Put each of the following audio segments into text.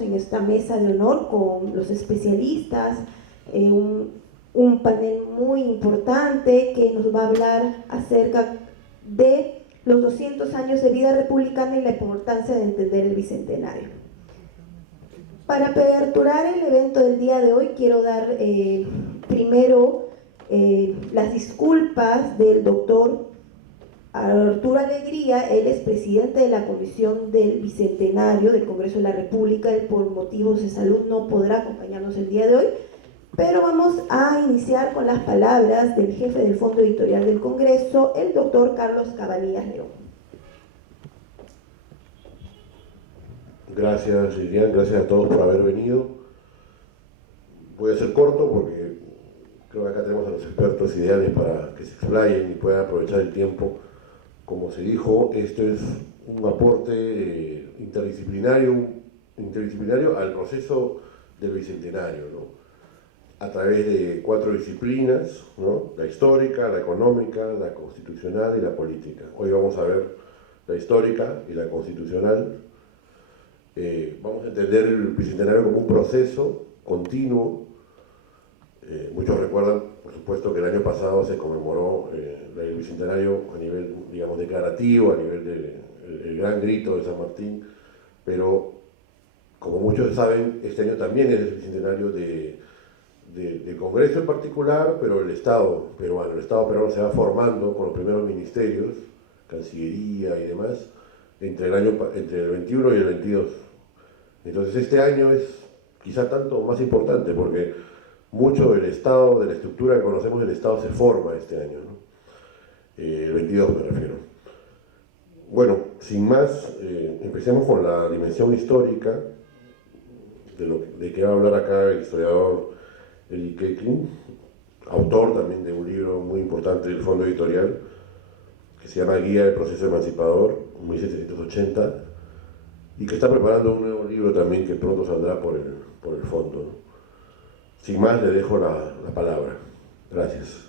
En esta mesa de honor con los especialistas, un panel muy importante que nos va a hablar acerca de los 200 años de vida republicana y la importancia de entender el bicentenario. Para aperturar el evento del día de hoy quiero dar primero las disculpas del doctor Arturo Alegría. Él es presidente de la Comisión del Bicentenario del Congreso de la República. Él por motivos de salud no podrá acompañarnos el día de hoy, pero vamos a iniciar con las palabras del jefe del Fondo Editorial del Congreso, el doctor Carlos Cabanillas León. Gracias, Lilian, gracias a todos por haber venido. Voy a ser corto porque creo que acá tenemos a los expertos ideales para que se explayen y puedan aprovechar el tiempo. Como se dijo, esto es un aporte interdisciplinario al proceso del Bicentenario, ¿no? A través de 4 disciplinas, ¿no? La histórica, la económica, la constitucional y la política. Hoy vamos a ver la histórica y la constitucional. Vamos a entender el Bicentenario como un proceso continuo. Muchos recuerdan, por supuesto, que el año pasado se conmemoró el Bicentenario a nivel, digamos, declarativo, a nivel del gran grito de San Martín, pero como muchos saben, este año también es el Bicentenario del Congreso en particular, pero el Estado peruano se va formando con los primeros ministerios, Cancillería y demás, entre el 21 y el 22. Entonces este año es quizá tanto más importante porque mucho del Estado, de la estructura que conocemos del Estado se forma este año, ¿no? El 22 me refiero. Bueno, sin más, empecemos con la dimensión histórica de que va a hablar acá el historiador Eli Keklin, autor también de un libro muy importante del Fondo Editorial, que se llama Guía del Proceso Emancipador, 1780, y que está preparando un nuevo libro también que pronto saldrá por el Fondo, ¿no? Sin más, le dejo la palabra. Gracias.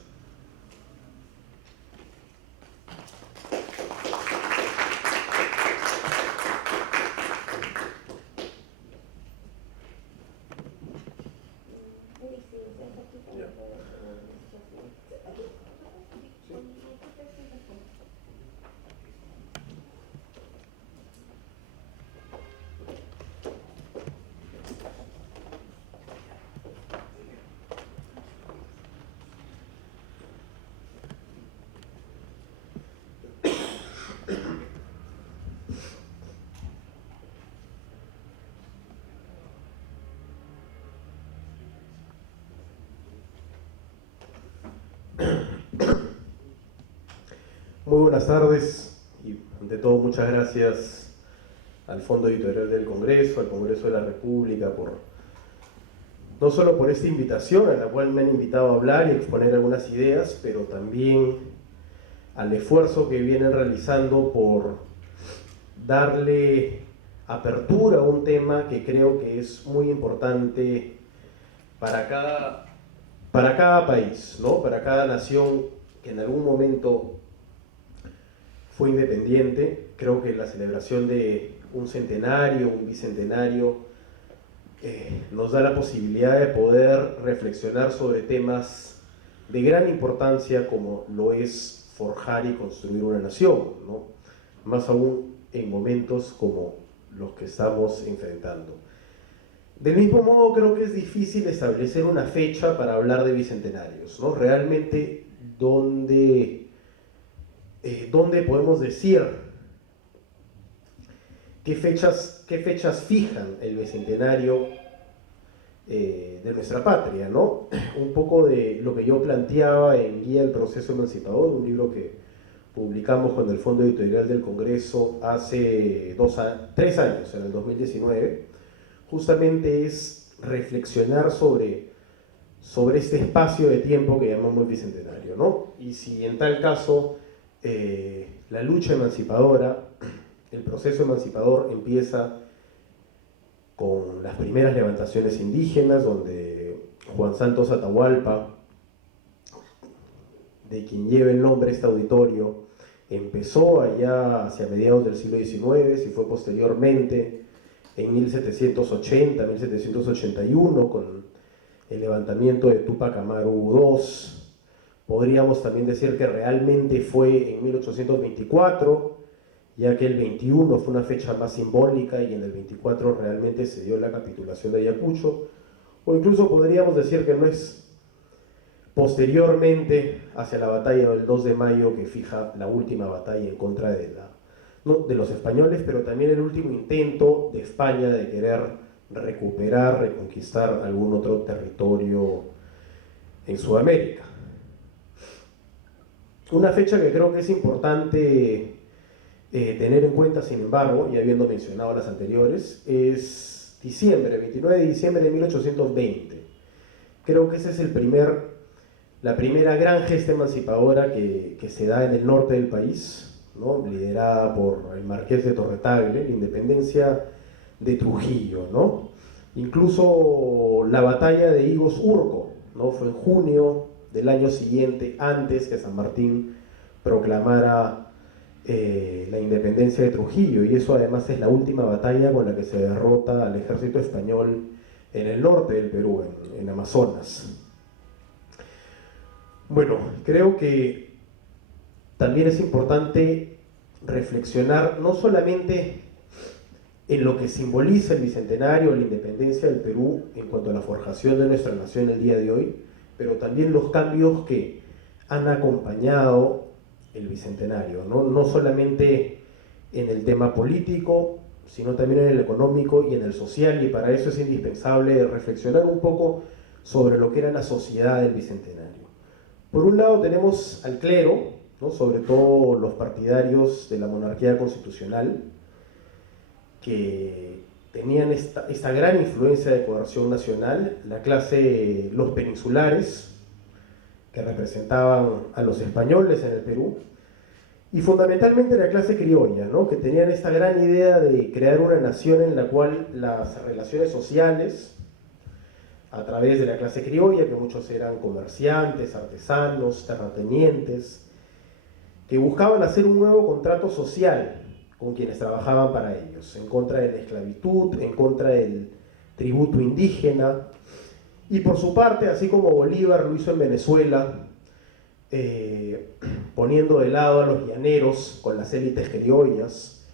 Muy buenas tardes y ante todo muchas gracias al Fondo Editorial del Congreso, al Congreso de la República, no solo por esta invitación a la cual me han invitado a hablar y exponer algunas ideas, pero también al esfuerzo que vienen realizando por darle apertura a un tema que creo que es muy importante para cada país, ¿no? Para cada nación que en algún momento fue independiente. Creo que la celebración de un centenario, un bicentenario, nos da la posibilidad de poder reflexionar sobre temas de gran importancia como lo es forjar y construir una nación, ¿no? Más aún en momentos como los que estamos enfrentando. Del mismo modo, creo que es difícil establecer una fecha para hablar de bicentenarios, ¿no? Realmente, ¿dónde podemos decir qué fechas fijan el bicentenario de nuestra patria, ¿no? Un poco de lo que yo planteaba en Guía del Proceso Emancipador, un libro que publicamos con el Fondo Editorial del Congreso hace 3 años, en el 2019, justamente es reflexionar sobre este espacio de tiempo que llamamos bicentenario, ¿no? Y si en tal caso la lucha emancipadora, el proceso emancipador empieza con las primeras levantaciones indígenas, donde Juan Santos Atahualpa, de quien lleva el nombre este auditorio, empezó allá hacia mediados del siglo XIX, y fue posteriormente en 1780, 1781, con el levantamiento de Tupac Amaru II. Podríamos también decir que realmente fue en 1824, ya que el 21 fue una fecha más simbólica y en el 24 realmente se dio la capitulación de Ayacucho, o incluso podríamos decir que no es posteriormente hacia la batalla del 2 de mayo que fija la última batalla en contra de los españoles, pero también el último intento de España de querer recuperar, reconquistar algún otro territorio en Sudamérica. Una fecha que creo que es importante tener en cuenta, sin embargo, y habiendo mencionado las anteriores, es diciembre, 29 de diciembre de 1820. Creo que ese es la primera gran gesta emancipadora que se da en el norte del país, ¿no? Liderada por el Marqués de Torretagle, la independencia de Trujillo, ¿no? Incluso la batalla de Higos Urco, ¿no? Fue en junio del año siguiente, antes que San Martín proclamara la independencia de Trujillo, y eso además es la última batalla con la que se derrota al ejército español en el norte del Perú, en Amazonas. Bueno, creo que también es importante reflexionar no solamente en lo que simboliza el Bicentenario o la independencia del Perú en cuanto a la forjación de nuestra nación el día de hoy, pero también los cambios que han acompañado el Bicentenario, no solamente en el tema político, sino también en el económico y en el social, y para eso es indispensable reflexionar un poco sobre lo que era la sociedad del Bicentenario. Por un lado tenemos al clero, ¿no? Sobre todo los partidarios de la monarquía constitucional, que tenían esta gran influencia de coerción nacional, la clase, los peninsulares, que representaban a los españoles en el Perú, y fundamentalmente la clase criolla, ¿no? Que tenían esta gran idea de crear una nación en la cual las relaciones sociales, a través de la clase criolla, que muchos eran comerciantes, artesanos, terratenientes, que buscaban hacer un nuevo contrato social con quienes trabajaban para ellos, en contra de la esclavitud, en contra del tributo indígena, y por su parte, así como Bolívar lo hizo en Venezuela, poniendo de lado a los llaneros con las élites criollas,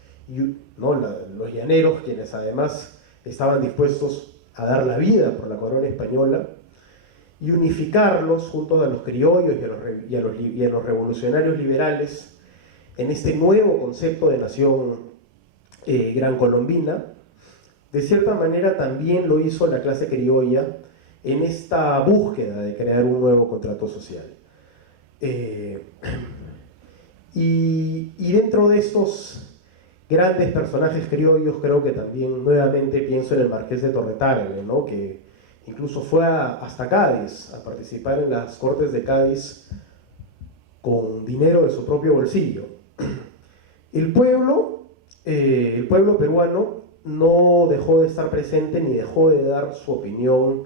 ¿no? Los llaneros quienes además estaban dispuestos a dar la vida por la corona española, y unificarlos junto a los criollos y a los revolucionarios liberales en este nuevo concepto de nación gran colombina. De cierta manera también lo hizo la clase criolla en esta búsqueda de crear un nuevo contrato social. Y dentro de estos grandes personajes criollos, creo que también nuevamente pienso en el Marqués de Torretagle, ¿no? Que incluso fue hasta Cádiz a participar en las Cortes de Cádiz con dinero de su propio bolsillo. El pueblo peruano no dejó de estar presente ni dejó de dar su opinión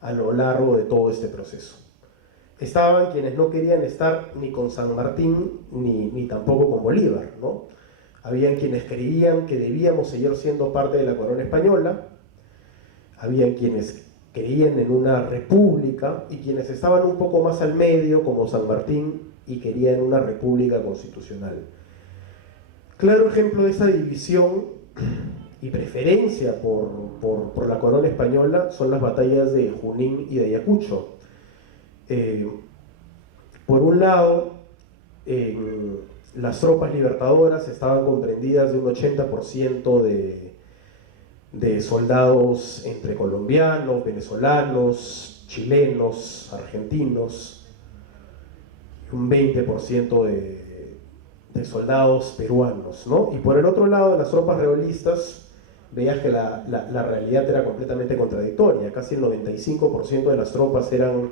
a lo largo de todo este proceso. Estaban quienes no querían estar ni con San Martín ni tampoco con Bolívar, ¿no? Habían quienes creían que debíamos seguir siendo parte de la corona española, habían quienes creían en una república y quienes estaban un poco más al medio, como San Martín, y querían una república constitucional. Claro ejemplo de esa división y preferencia por la corona española son las batallas de Junín y de Ayacucho. Por un lado, las tropas libertadoras estaban comprendidas de un 80% de soldados entre colombianos, venezolanos, chilenos, argentinos, y un 20% de soldados peruanos, ¿no? Y por el otro lado, las tropas realistas, veías que la realidad era completamente contradictoria. Casi el 95% de las tropas eran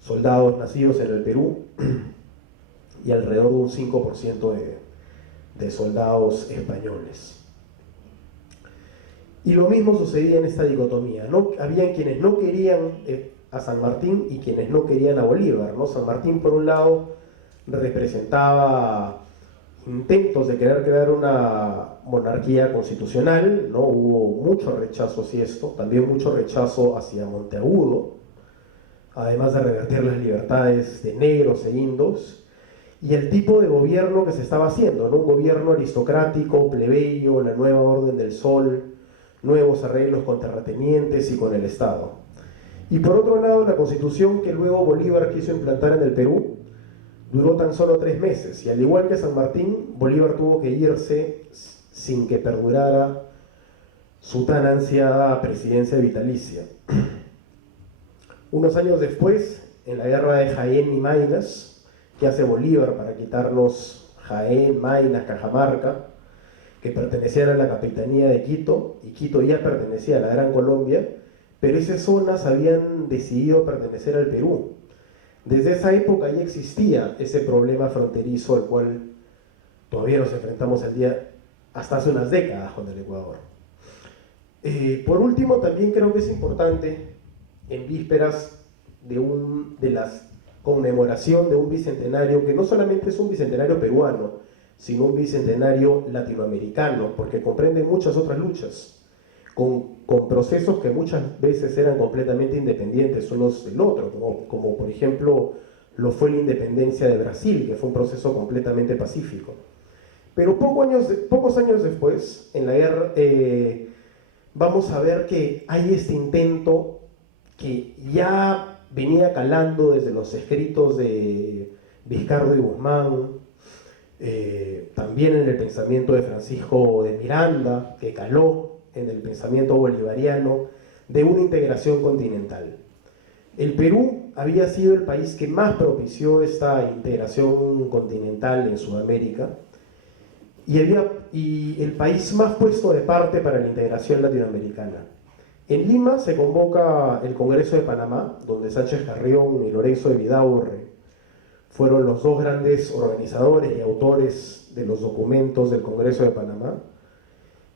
soldados nacidos en el Perú y alrededor de un 5% de soldados españoles. Y lo mismo sucedía en esta dicotomía, ¿no? Habían quienes no querían a San Martín y quienes no querían a Bolívar, ¿no? San Martín, por un lado, representaba intentos de querer crear una monarquía constitucional, ¿no? Hubo mucho rechazo hacia esto, también mucho rechazo hacia Monteagudo, además de revertir las libertades de negros e indos, y el tipo de gobierno que se estaba haciendo, ¿no? Un gobierno aristocrático, plebeyo, la nueva orden del sol, nuevos arreglos con terratenientes y con el Estado. Y por otro lado, la constitución que luego Bolívar quiso implantar en el Perú duró tan solo 3 meses, y al igual que San Martín, Bolívar tuvo que irse sin que perdurara su tan ansiada presidencia vitalicia. Unos años después, en la guerra de Jaén y Maynas, que hace Bolívar para quitarnos Jaén, Maynas, Cajamarca, que pertenecían a la capitanía de Quito, y Quito ya pertenecía a la Gran Colombia, pero esas zonas habían decidido pertenecer al Perú. Desde esa época ya existía ese problema fronterizo al cual todavía nos enfrentamos hasta hace unas décadas con el Ecuador. Por último, también creo que es importante, en vísperas de la conmemoración de un bicentenario, que no solamente es un bicentenario peruano, sino un bicentenario latinoamericano, porque comprende muchas otras luchas, con procesos que muchas veces eran completamente independientes unos del otro, como por ejemplo lo fue la independencia de Brasil, que fue un proceso completamente pacífico. Pero pocos años después, en la guerra, vamos a ver que hay este intento que ya venía calando desde los escritos de Vizcardo y Guzmán, también en el pensamiento de Francisco de Miranda, que caló en el pensamiento bolivariano, de una integración continental. El Perú había sido el país que más propició esta integración continental en Sudamérica, y el país más puesto de parte para la integración latinoamericana. En Lima se convoca el Congreso de Panamá, donde Sánchez Carrión y Lorenzo de Vidaurre fueron los dos grandes organizadores y autores de los documentos del Congreso de Panamá,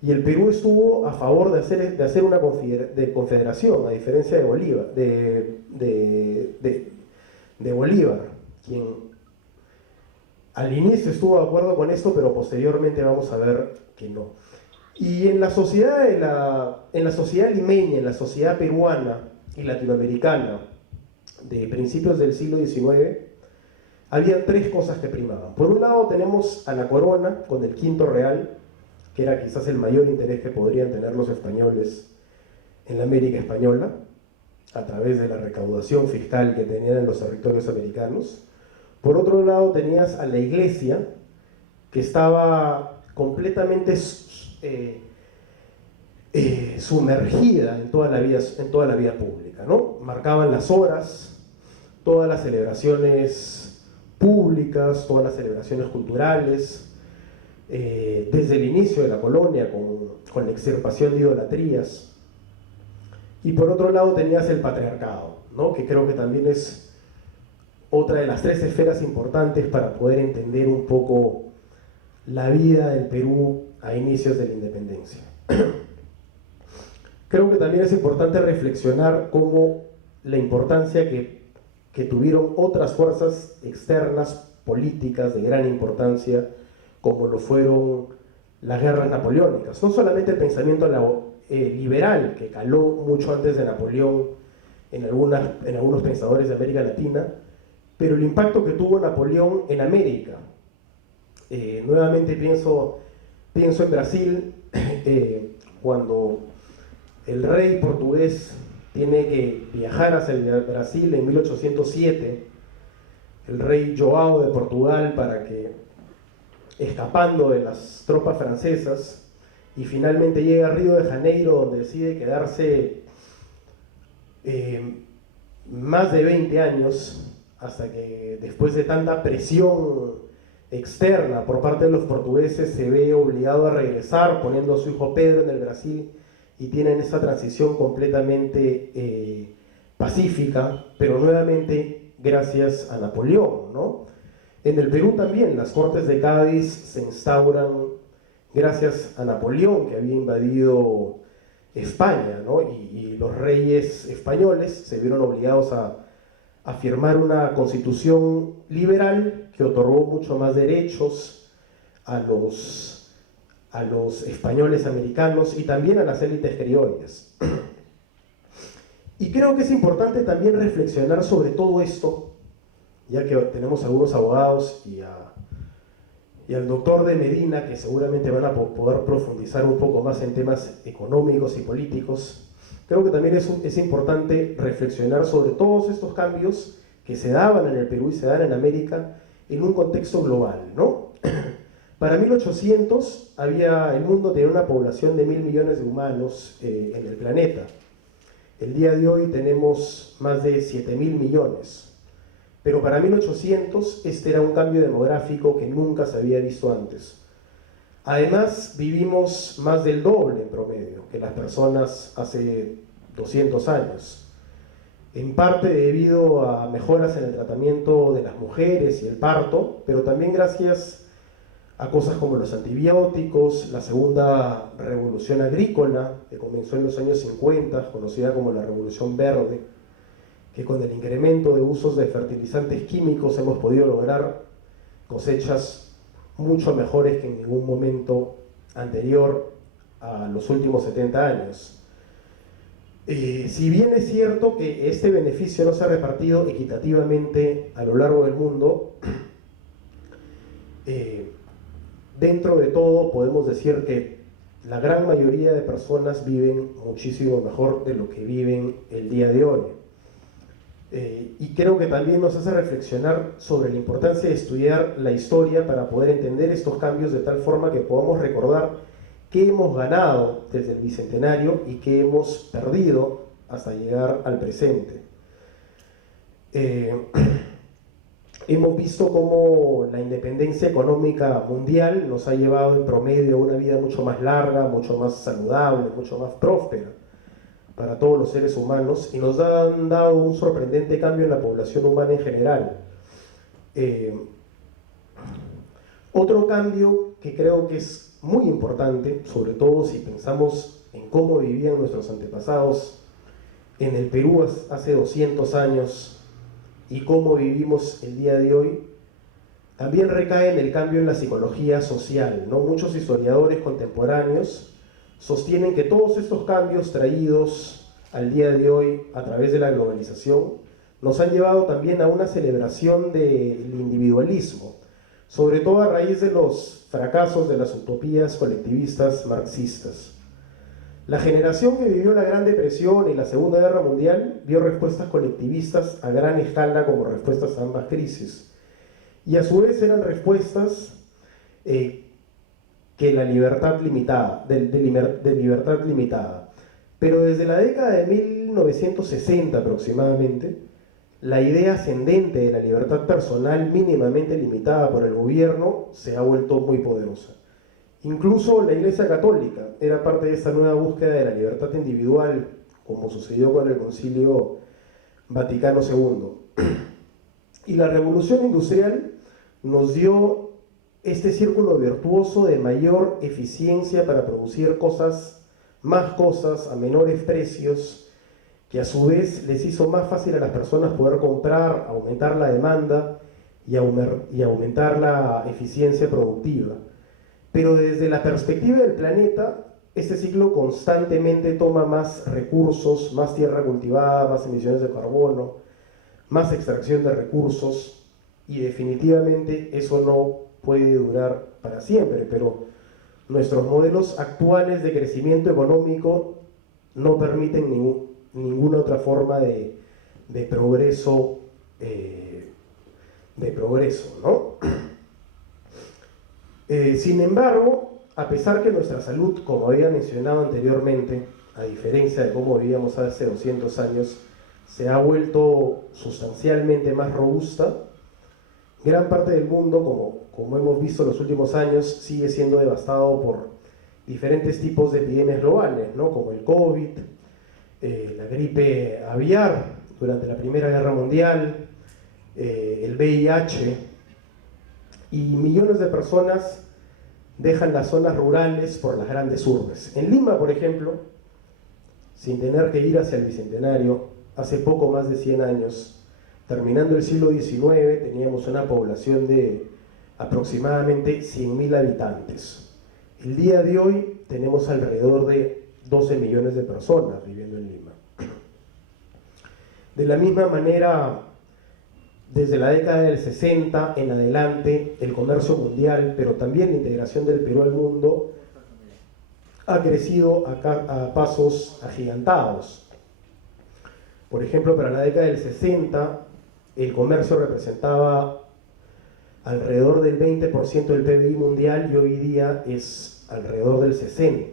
y el Perú estuvo a favor de hacer una confederación, a diferencia de Bolívar, de Bolívar, quien al inicio estuvo de acuerdo con esto, pero posteriormente vamos a ver que no. Y en la sociedad limeña, en la sociedad peruana y latinoamericana de principios del siglo XIX, había 3 cosas que primaban. Por un lado tenemos a la corona con el quinto real, que era quizás el mayor interés que podrían tener los españoles en la América española, a través de la recaudación fiscal que tenían en los territorios americanos. Por otro lado tenías a la iglesia, que estaba completamente sumergida en toda la vida pública, ¿no? Marcaban las horas, todas las celebraciones públicas, todas las celebraciones culturales, desde el inicio de la colonia, con la extirpación de idolatrías. Y por otro lado tenías el patriarcado, ¿no? Que creo que también es otra de las 3 esferas importantes para poder entender un poco la vida del Perú a inicios de la independencia. Creo que también es importante reflexionar cómo la importancia que tuvieron otras fuerzas externas políticas de gran importancia, como lo fueron las guerras napoleónicas. No solamente el pensamiento liberal, que caló mucho antes de Napoleón en algunos pensadores de América Latina, pero el impacto que tuvo Napoleón en América. Nuevamente pienso en Brasil, cuando el rey portugués tiene que viajar hacia Brasil en 1807, el rey João de Portugal, para que, escapando de las tropas francesas, y finalmente llega a Río de Janeiro, donde decide quedarse más de 20 años, hasta que después de tanta presión externa por parte de los portugueses se ve obligado a regresar, poniendo a su hijo Pedro en el Brasil, y tienen esa transición completamente pacífica, pero nuevamente gracias a Napoleón, ¿no? En el Perú también las Cortes de Cádiz se instauran gracias a Napoleón, que había invadido España, ¿no? Y los reyes españoles se vieron obligados a firmar una constitución liberal que otorgó mucho más derechos a los españoles americanos y también a las élites criollas. Y creo que es importante también reflexionar sobre todo esto, ya que tenemos algunos abogados y al doctor de Medina, que seguramente van a poder profundizar un poco más en temas económicos y políticos. Creo que también es importante reflexionar sobre todos estos cambios que se daban en el Perú y se dan en América en un contexto global, ¿no? Para 1800 el mundo tenía una población de 1.000 millones de humanos en el planeta. El día de hoy tenemos más de 7.000 millones. Pero para 1800 este era un cambio demográfico que nunca se había visto antes. Además, vivimos más del doble en promedio que las personas hace 200 años. En parte debido a mejoras en el tratamiento de las mujeres y el parto, pero también gracias a cosas como los antibióticos, la segunda revolución agrícola, que comenzó en los años 50, conocida como la Revolución Verde, que con el incremento de usos de fertilizantes químicos hemos podido lograr cosechas mucho mejores que en ningún momento anterior a los últimos 70 años. Si bien es cierto que este beneficio no se ha repartido equitativamente a lo largo del mundo, dentro de todo podemos decir que la gran mayoría de personas viven muchísimo mejor de lo que viven el día de hoy. Y creo que también nos hace reflexionar sobre la importancia de estudiar la historia para poder entender estos cambios de tal forma que podamos recordar qué hemos ganado desde el Bicentenario y qué hemos perdido hasta llegar al presente. Hemos visto cómo la independencia económica mundial nos ha llevado en promedio a una vida mucho más larga, mucho más saludable, mucho más próspera para todos los seres humanos, y nos han dado un sorprendente cambio en la población humana en general. Otro cambio que creo que es muy importante, sobre todo si pensamos en cómo vivían nuestros antepasados en el Perú hace 200 años y cómo vivimos el día de hoy, también recae en el cambio en la psicología social, ¿no? Muchos historiadores contemporáneos sostienen que todos estos cambios traídos al día de hoy a través de la globalización nos han llevado también a una celebración del individualismo, sobre todo a raíz de los fracasos de las utopías colectivistas marxistas. La generación que vivió la Gran Depresión y la Segunda Guerra Mundial vio respuestas colectivistas a gran escala como respuestas a ambas crisis, y a su vez eran respuestas que la libertad limitada, de libertad limitada. Pero desde la década de 1960 aproximadamente, la idea ascendente de la libertad personal mínimamente limitada por el gobierno se ha vuelto muy poderosa. Incluso la Iglesia Católica era parte de esta nueva búsqueda de la libertad individual, como sucedió con el Concilio Vaticano II. Y la Revolución Industrial nos dio este círculo virtuoso de mayor eficiencia para producir más cosas a menores precios, que a su vez les hizo más fácil a las personas poder comprar, aumentar la demanda y aumentar la eficiencia productiva. Pero desde la perspectiva del planeta, este ciclo constantemente toma más recursos, más tierra cultivada, más emisiones de carbono, más extracción de recursos, y definitivamente eso no puede durar para siempre, pero nuestros modelos actuales de crecimiento económico no permiten ninguna otra forma de progreso, ¿no? Sin embargo, a pesar que nuestra salud, como había mencionado anteriormente, a diferencia de cómo vivíamos hace 200 años, se ha vuelto sustancialmente más robusta, gran parte del mundo, como hemos visto en los últimos años, sigue siendo devastado por diferentes tipos de epidemias globales, ¿no? Como el COVID, la gripe aviar durante la Primera Guerra Mundial, el VIH, y millones de personas dejan las zonas rurales por las grandes urbes. En Lima, por ejemplo, sin tener que ir hacia el Bicentenario, hace poco más de 100 años, terminando el siglo XIX, teníamos una población de aproximadamente 100.000 habitantes. El día de hoy tenemos alrededor de 12 millones de personas viviendo en Lima. De la misma manera, desde la década del 60 en adelante, el comercio mundial, pero también la integración del Perú al mundo, ha crecido a pasos agigantados. Por ejemplo, para la década del 60, el comercio representaba alrededor del 20% del PBI mundial y hoy día es alrededor del 60%.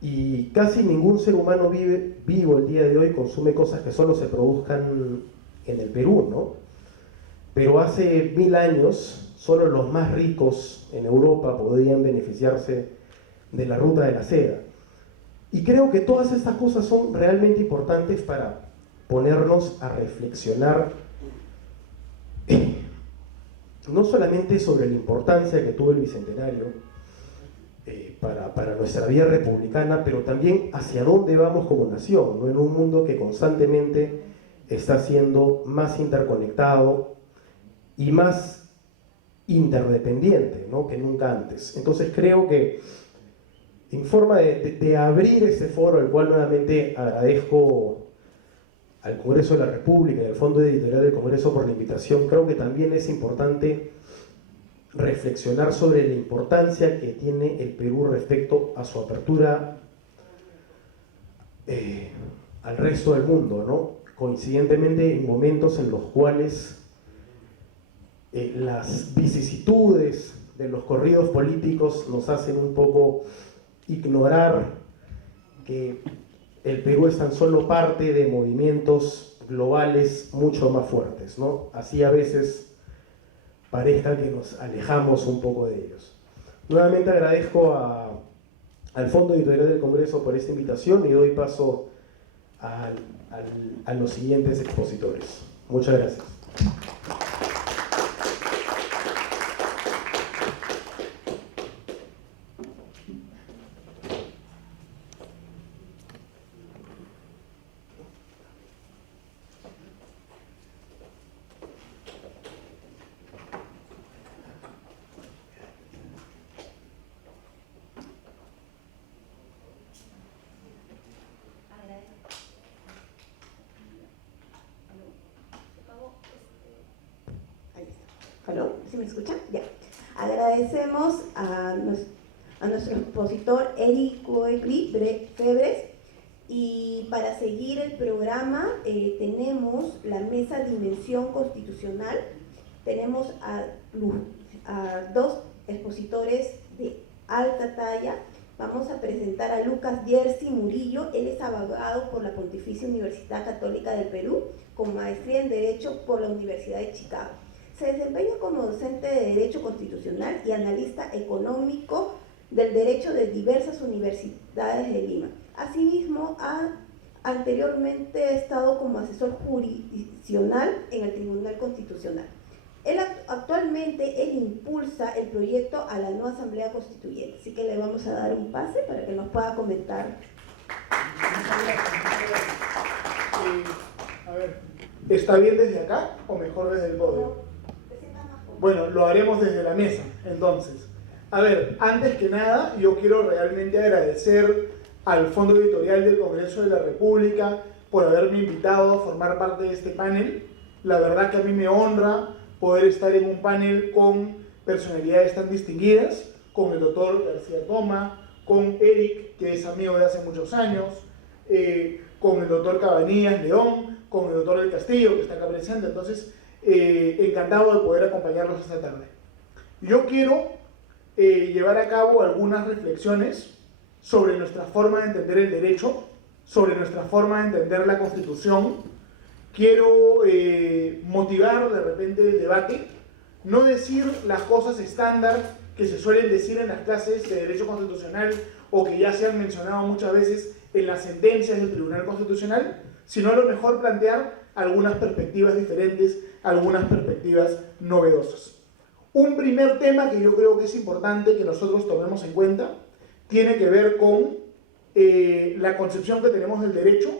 Y casi ningún ser humano vivo el día de hoy consume cosas que solo se produzcan en el Perú, ¿no? Pero hace 1000 años, solo los más ricos en Europa podían beneficiarse de la ruta de la seda. Y creo que todas estas cosas son realmente importantes para ponernos a reflexionar no solamente sobre la importancia que tuvo el Bicentenario para nuestra vida republicana, pero también hacia dónde vamos como nación, ¿no? En un mundo que constantemente está siendo más interconectado y más interdependiente, ¿no?, que nunca antes. Entonces creo que en forma de abrir ese foro, al cual nuevamente agradezco al Congreso de la República y al Fondo Editorial del Congreso por la invitación, creo que también es importante reflexionar sobre la importancia que tiene el Perú respecto a su apertura al resto del mundo, ¿no? Coincidentemente en momentos en los cuales las vicisitudes de los corridos políticos nos hacen un poco ignorar que el Perú es tan solo parte de movimientos globales mucho más fuertes, ¿no? Así a veces parezca que nos alejamos un poco de ellos. Nuevamente agradezco al Fondo Editorial del Congreso por esta invitación y doy paso a los siguientes expositores. Muchas gracias. ¿Aló? ¿Sí me escuchan? Ya. Agradecemos a nuestro expositor Eric Febres, y para seguir el programa tenemos la mesa Dimensión Constitucional. Tenemos a dos expositores de alta talla. Vamos a presentar a Lucas Jerzy Murillo. Él es abogado por la Pontificia Universidad Católica del Perú, con maestría en Derecho por la Universidad de Chicago. Se desempeña como docente de Derecho Constitucional y analista económico del derecho de diversas universidades de Lima. Asimismo, anteriormente estado como asesor jurisdiccional en el Tribunal Constitucional. Actualmente él impulsa el proyecto a la nueva Asamblea Constituyente, así que le vamos a dar un pase para que nos pueda comentar. A ver, ¿está bien desde acá o mejor desde el podio? Bueno, lo haremos desde la mesa, entonces. A ver, antes que nada, yo quiero realmente agradecer al Fondo Editorial del Congreso de la República por haberme invitado a formar parte de este panel. La verdad que a mí me honra poder estar en un panel con personalidades tan distinguidas, con el doctor García Toma, con Eric, que es amigo de hace muchos años, con el doctor Cabanillas León, con el doctor del Castillo, que está acá presente. Entonces, encantado de poder acompañarlos esta tarde. Yo quiero llevar a cabo algunas reflexiones sobre nuestra forma de entender el derecho, sobre nuestra forma de entender la Constitución. Quiero motivar de repente el debate, no decir las cosas estándar que se suelen decir en las clases de Derecho Constitucional o que ya se han mencionado muchas veces en las sentencias del Tribunal Constitucional, sino a lo mejor plantear algunas perspectivas diferentes, algunas perspectivas novedosas. Un primer tema que yo creo que es importante que nosotros tomemos en cuenta tiene que ver con la concepción que tenemos del derecho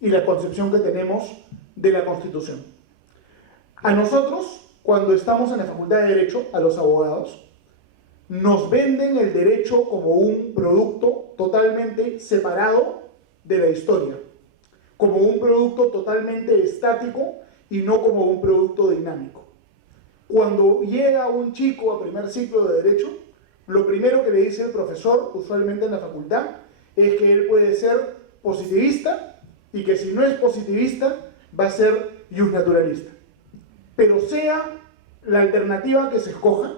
y la concepción que tenemos de la Constitución. A nosotros, cuando estamos en la Facultad de Derecho, a los abogados, nos venden el derecho como un producto totalmente separado de la historia, como un producto totalmente estático y no como un producto dinámico. Cuando llega un chico a primer ciclo de Derecho, lo primero que le dice el profesor, usualmente en la facultad, es que él puede ser positivista y que si no es positivista, va a ser justnaturalista. Pero sea la alternativa que se escoja,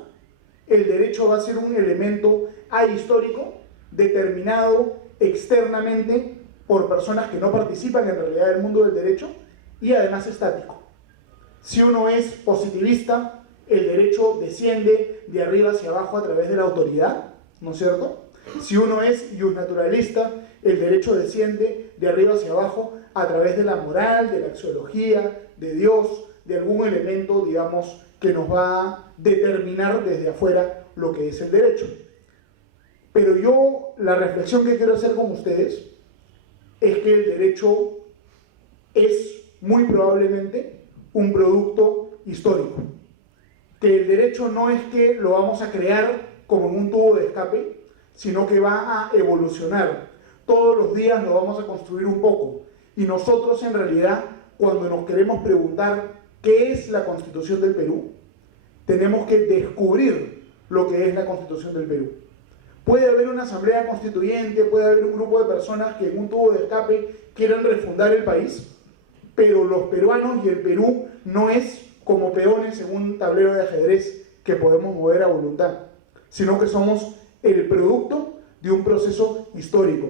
el derecho va a ser un elemento ahistórico determinado externamente por personas que no participan en realidad del mundo del derecho y además estático. Si uno es positivista, el derecho desciende de arriba hacia abajo a través de la autoridad, ¿no es cierto? Si uno es justnaturalista, el derecho desciende de arriba hacia abajo a través de la moral, de la axiología, de Dios, de algún elemento, digamos, que nos va a determinar desde afuera lo que es el derecho. Pero yo, la reflexión que quiero hacer con ustedes es que el derecho es muy probablemente un producto histórico. Que el derecho no es que lo vamos a crear como en un tubo de escape, sino que va a evolucionar. Todos los días lo vamos a construir un poco. Y nosotros en realidad, cuando nos queremos preguntar qué es la Constitución del Perú, tenemos que descubrir lo que es la Constitución del Perú. Puede haber una asamblea constituyente, puede haber un grupo de personas que en un tubo de escape quieran refundar el país, pero los peruanos y el Perú no es como peones en un tablero de ajedrez que podemos mover a voluntad, sino que somos el producto de un proceso histórico.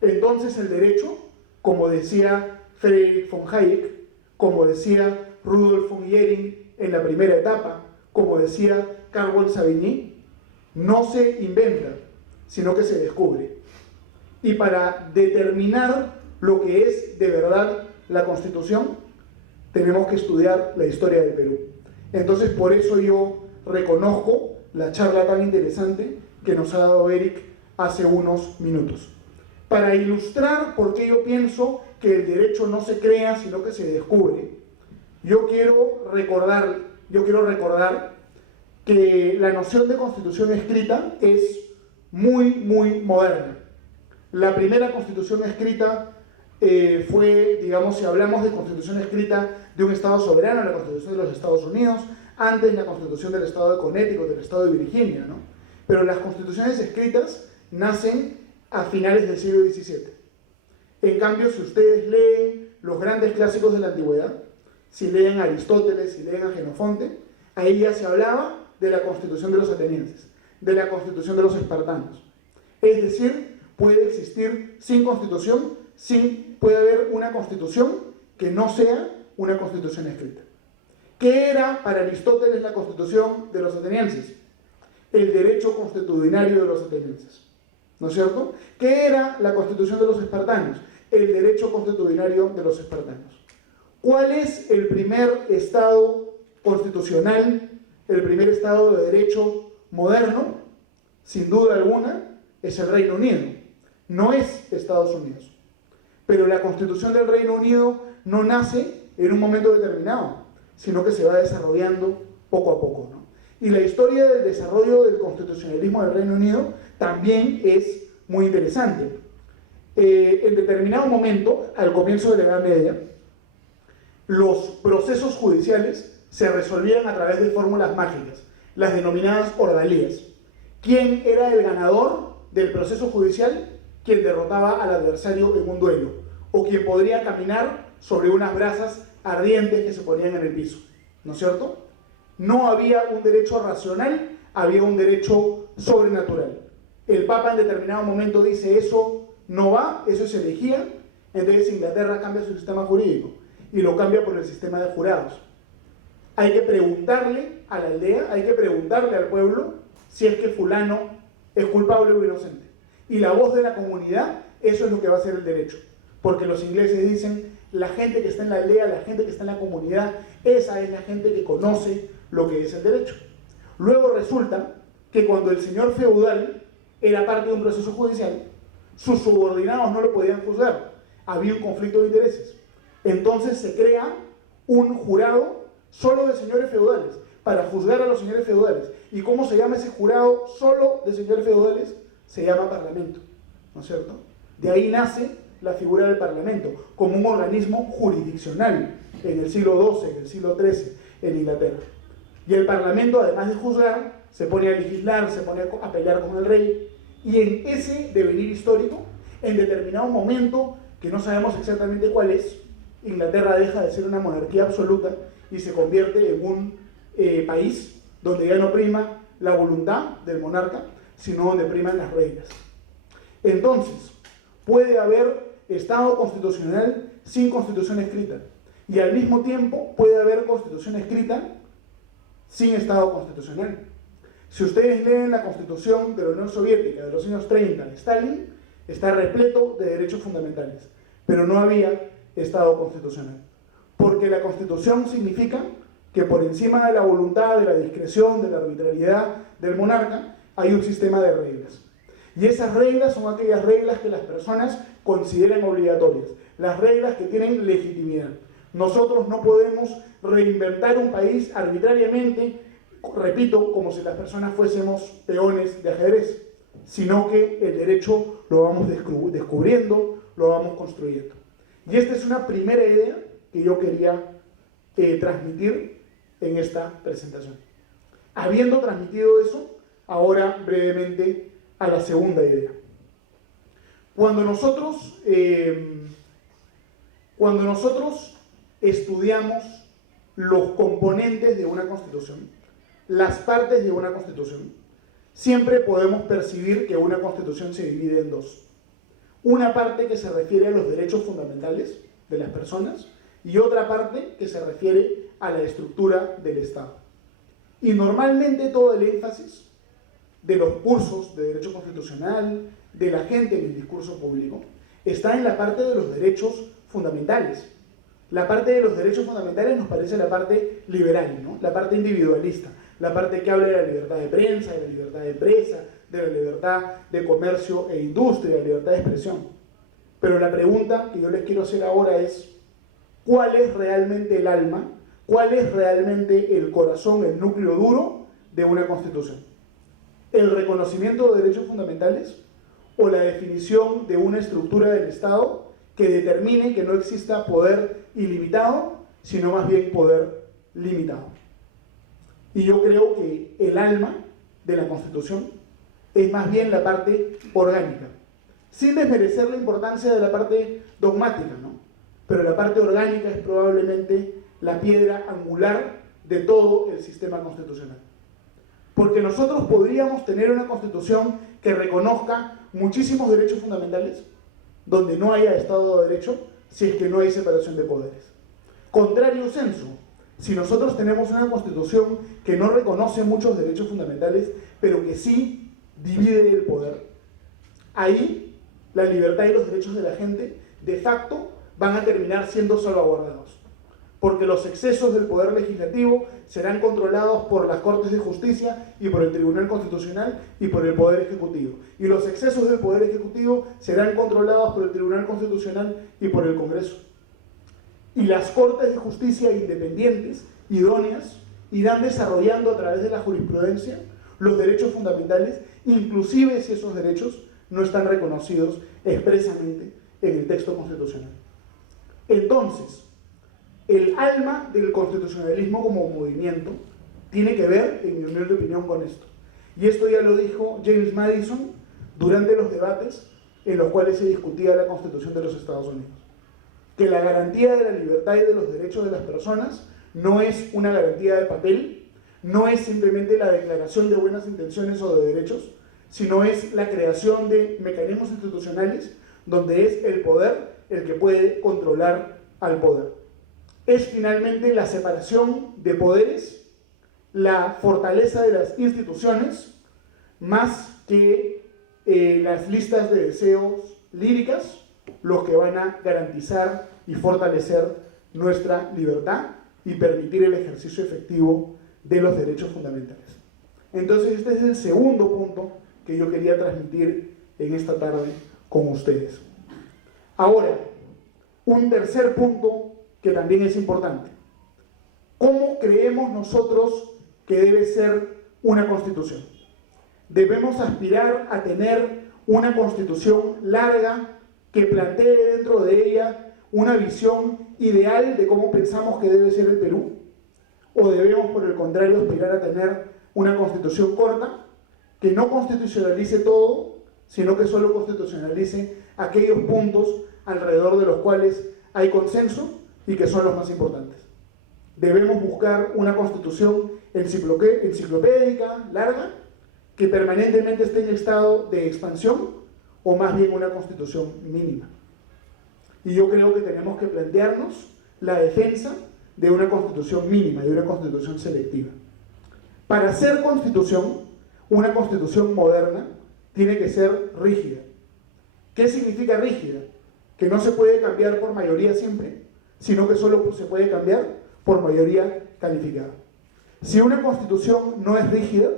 Entonces el derecho, como decía Friedrich von Hayek, como decía Rudolf von Jhering en la primera etapa, como decía Carl Savigny, no se inventa, sino que se descubre. Y para determinar lo que es de verdad la Constitución, tenemos que estudiar la historia del Perú. Entonces, por eso yo reconozco la charla tan interesante que nos ha dado Eric hace unos minutos. Para ilustrar por qué yo pienso que el derecho no se crea, sino que se descubre, yo quiero recordar que la noción de constitución escrita es muy moderna. La primera constitución escrita fue, digamos, si hablamos de constitución escrita de un Estado soberano, la Constitución de los Estados Unidos, antes la Constitución del Estado de Connecticut, del Estado de Virginia, ¿no? Pero las constituciones escritas nacen a finales del siglo XVII. En cambio, si ustedes leen los grandes clásicos de la antigüedad, si leen a Aristóteles, si leen a Jenofonte, ahí ya se hablaba de la constitución de los atenienses, de la constitución de los espartanos. Es decir, puede existir sin constitución, puede haber una constitución que no sea una constitución escrita. ¿Qué era para Aristóteles la constitución de los atenienses? El derecho constitucionario de los atenienses, ¿no es cierto? ¿Qué era la constitución de los espartanos? El derecho constitucionario de los espartanos. ¿Cuál es el primer estado constitucional, el primer estado de derecho moderno? Sin duda alguna, es el Reino Unido, no es Estados Unidos. Pero la Constitución del Reino Unido no nace en un momento determinado, sino que se va desarrollando poco a poco, ¿no? Y la historia del desarrollo del constitucionalismo del Reino Unido también es muy interesante. En determinado momento, al comienzo de la Edad Media, los procesos judiciales se resolvían a través de fórmulas mágicas, las denominadas ordalías. ¿Quién era el ganador del proceso judicial? Quien derrotaba al adversario en un duelo, o quien podría caminar sobre unas brasas ardientes que se ponían en el piso, ¿no es cierto? No había un derecho racional, había un derecho sobrenatural. El Papa en determinado momento dice, eso no va, eso es herejía, entonces Inglaterra cambia su sistema jurídico y lo cambia por el sistema de jurados. Hay que preguntarle a la aldea, hay que preguntarle al pueblo si es que fulano es culpable o inocente. Y la voz de la comunidad, eso es lo que va a hacer el derecho. Porque los ingleses dicen, la gente que está en la aldea, la gente que está en la comunidad, esa es la gente que conoce lo que es el derecho. Luego resulta que cuando el señor feudal era parte de un proceso judicial, sus subordinados no lo podían juzgar. Había un conflicto de intereses. Entonces se crea un jurado solo de señores feudales, para juzgar a los señores feudales. ¿Y cómo se llama ese jurado solo de señores feudales? Se llama parlamento, ¿no es cierto? De ahí nace la figura del parlamento, como un organismo jurisdiccional en el siglo XII, en el siglo XIII, en Inglaterra. Y el parlamento, además de juzgar, se pone a legislar, se pone a pelear con el rey, y en ese devenir histórico, en determinado momento, que no sabemos exactamente cuál es, Inglaterra deja de ser una monarquía absoluta y se convierte en un país donde ya no prima la voluntad del monarca, sino donde priman las reglas. Entonces, puede haber Estado constitucional sin constitución escrita, y al mismo tiempo puede haber constitución escrita sin Estado constitucional. Si ustedes leen la Constitución de la Unión Soviética de los años 30 de Stalin, está repleto de derechos fundamentales, pero no había Estado constitucional, porque la Constitución significa que por encima de la voluntad, de la discreción, de la arbitrariedad del monarca, hay un sistema de reglas. Y esas reglas son aquellas reglas que las personas consideran obligatorias, las reglas que tienen legitimidad. Nosotros no podemos reinventar un país arbitrariamente, repito, como si las personas fuésemos peones de ajedrez, sino que el derecho lo vamos descubriendo, lo vamos construyendo. Y esta es una primera idea que yo quería transmitir en esta presentación. Habiendo transmitido eso, ahora brevemente a la segunda idea. Cuando nosotros estudiamos los componentes de una constitución, las partes de una constitución, siempre podemos percibir que una constitución se divide en dos. Una parte que se refiere a los derechos fundamentales de las personas y otra parte que se refiere a la estructura del Estado. Y normalmente todo el énfasis de los cursos de derecho constitucional, de la gente en el discurso público, está en la parte de los derechos fundamentales. La parte de los derechos fundamentales nos parece la parte liberal, ¿no? La parte individualista, la parte que habla de la libertad de prensa, de la libertad de empresa, de la libertad de comercio e industria, de la libertad de expresión. Pero la pregunta que yo les quiero hacer ahora es, ¿cuál es realmente el alma? ¿Cuál es realmente el corazón, el núcleo duro de una constitución? ¿El reconocimiento de derechos fundamentales o la definición de una estructura del Estado que determine que no exista poder ilimitado, sino más bien poder limitado? Y yo creo que el alma de la Constitución es más bien la parte orgánica, sin desmerecer la importancia de la parte dogmática, ¿no? Pero la parte orgánica es probablemente la piedra angular de todo el sistema constitucional. Porque nosotros podríamos tener una Constitución que reconozca muchísimos derechos fundamentales, donde no haya Estado de Derecho, si es que no hay separación de poderes. Contrario sensu, si nosotros tenemos una Constitución que no reconoce muchos derechos fundamentales, pero que sí divide el poder, ahí la libertad y los derechos de la gente, de facto, van a terminar siendo salvaguardados. Porque los excesos del poder legislativo serán controlados por las Cortes de Justicia y por el Tribunal Constitucional y por el Poder Ejecutivo. Y los excesos del Poder Ejecutivo serán controlados por el Tribunal Constitucional y por el Congreso. Y las Cortes de Justicia independientes, idóneas, irán desarrollando a través de la jurisprudencia los derechos fundamentales, inclusive si esos derechos no están reconocidos expresamente en el texto constitucional. Entonces, el alma del constitucionalismo como movimiento tiene que ver, en mi humilde opinión, con esto. Y esto ya lo dijo James Madison durante los debates en los cuales se discutía la Constitución de los Estados Unidos. Que la garantía de la libertad y de los derechos de las personas no es una garantía de papel, no es simplemente la declaración de buenas intenciones o de derechos, sino es la creación de mecanismos institucionales donde es el poder el que puede controlar al poder. Es finalmente la separación de poderes, la fortaleza de las instituciones, más que las listas de deseos líricas, los que van a garantizar y fortalecer nuestra libertad y permitir el ejercicio efectivo de los derechos fundamentales. Entonces, este es el segundo punto que yo quería transmitir en esta tarde con ustedes. Ahora, un tercer punto que también es importante. ¿Cómo creemos nosotros que debe ser una constitución? Debemos aspirar a tener una constitución larga que plantee dentro de ella una visión ideal de cómo pensamos que debe ser el Perú, o debemos, por el contrario, aspirar a tener una constitución corta que no constitucionalice todo, sino que solo constitucionalice aquellos puntos alrededor de los cuales hay consenso y que son los más importantes. Debemos buscar una constitución enciclopédica, larga, que permanentemente esté en estado de expansión, o más bien una constitución mínima. Y yo creo que tenemos que plantearnos la defensa de una constitución mínima, de una constitución selectiva. Para ser constitución, una constitución moderna tiene que ser rígida. ¿Qué significa rígida? Que no se puede cambiar por mayoría simple, sino que solo se puede cambiar por mayoría calificada. Si una constitución no es rígida,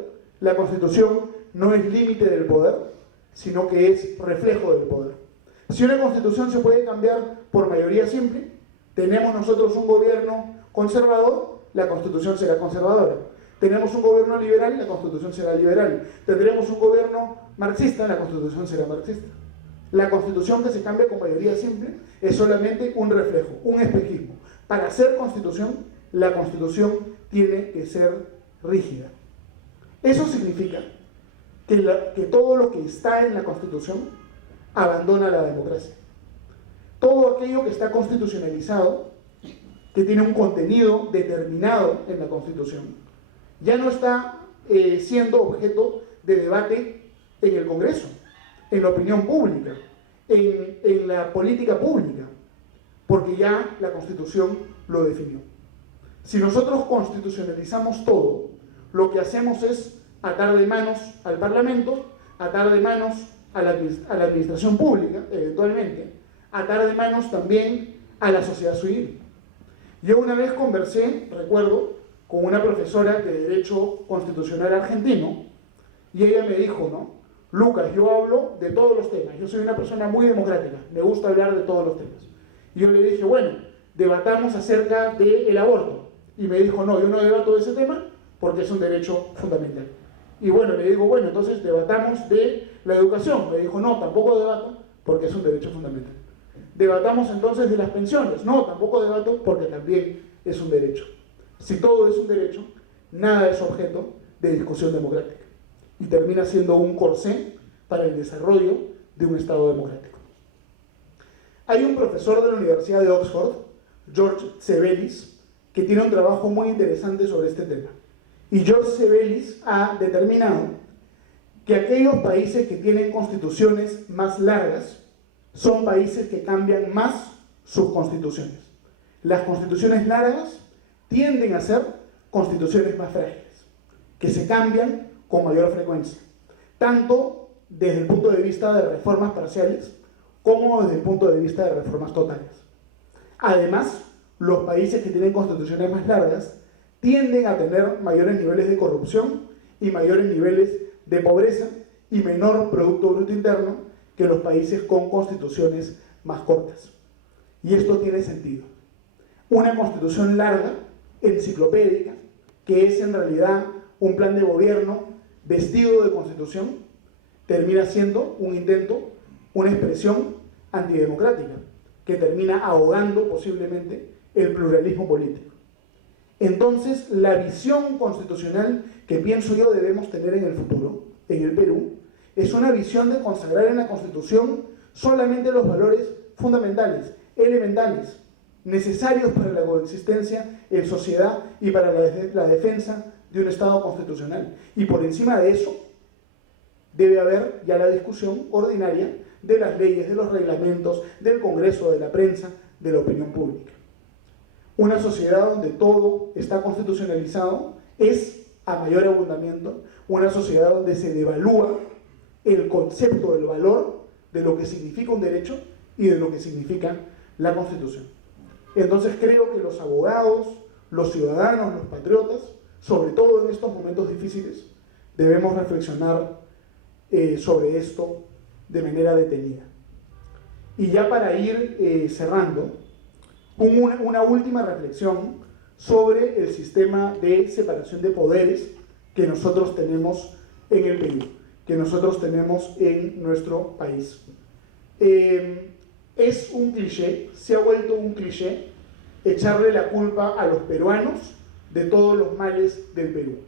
la constitución no es límite del poder, sino que es reflejo del poder. Si una constitución se puede cambiar por mayoría simple, tenemos nosotros un gobierno conservador, la constitución será conservadora. Tenemos un gobierno liberal, la constitución será liberal. Tendremos un gobierno marxista, la constitución será marxista. La constitución que se cambia con mayoría simple es solamente un reflejo, un espejismo. Para ser constitución, la constitución tiene que ser rígida. Eso significa que todo lo que está en la constitución abandona la democracia. Todo aquello que está constitucionalizado, que tiene un contenido determinado en la constitución, ya no está siendo objeto de debate en el Congreso, en la opinión pública, en la política pública, porque ya la Constitución lo definió. Si nosotros constitucionalizamos todo, lo que hacemos es atar de manos al Parlamento, atar de manos a la administración pública, eventualmente, atar de manos también a la sociedad civil. Yo una vez conversé, recuerdo, con una profesora de Derecho Constitucional argentino, y ella me dijo, ¿no? Lucas, yo hablo de todos los temas, yo soy una persona muy democrática, me gusta hablar de todos los temas. Y yo le dije, bueno, debatamos acerca del aborto. Y me dijo, no, yo no debato de ese tema porque es un derecho fundamental. Y bueno, le digo, bueno, entonces debatamos de la educación. Me dijo, no, tampoco debato porque es un derecho fundamental. Debatamos entonces de las pensiones. No, tampoco debato porque también es un derecho. Si todo es un derecho, nada es objeto de discusión democrática. Y termina siendo un corsé para el desarrollo de un Estado democrático. Hay un profesor de la Universidad de Oxford, George Sebelius, que tiene un trabajo muy interesante sobre este tema. Y George Sebelius ha determinado que aquellos países que tienen constituciones más largas son países que cambian más sus constituciones. Las constituciones largas tienden a ser constituciones más frágiles, que se cambian con mayor frecuencia, tanto desde el punto de vista de reformas parciales como desde el punto de vista de reformas totales. Además, los países que tienen constituciones más largas tienden a tener mayores niveles de corrupción y mayores niveles de pobreza y menor Producto Bruto Interno que los países con constituciones más cortas. Y esto tiene sentido. Una constitución larga, enciclopédica, que es en realidad un plan de gobierno vestido de constitución, termina siendo un intento, una expresión antidemocrática, que termina ahogando posiblemente el pluralismo político. Entonces, la visión constitucional que pienso yo debemos tener en el futuro, en el Perú, es una visión de consagrar en la Constitución solamente los valores fundamentales, elementales, necesarios para la coexistencia en sociedad y para la defensa de un Estado constitucional. Y por encima de eso, debe haber ya la discusión ordinaria de las leyes, de los reglamentos, del Congreso, de la prensa, de la opinión pública. Una sociedad donde todo está constitucionalizado es, a mayor abundamiento, una sociedad donde se devalúa el concepto del valor de lo que significa un derecho y de lo que significa la Constitución. Entonces creo que los abogados, los ciudadanos, los patriotas, sobre todo en estos momentos difíciles, debemos reflexionar sobre esto de manera detenida. Y ya para ir cerrando, una última reflexión sobre el sistema de separación de poderes que nosotros tenemos en el Perú, que nosotros tenemos en nuestro país. Es un cliché, se ha vuelto un cliché echarle la culpa a los peruanos de todos los males del Perú.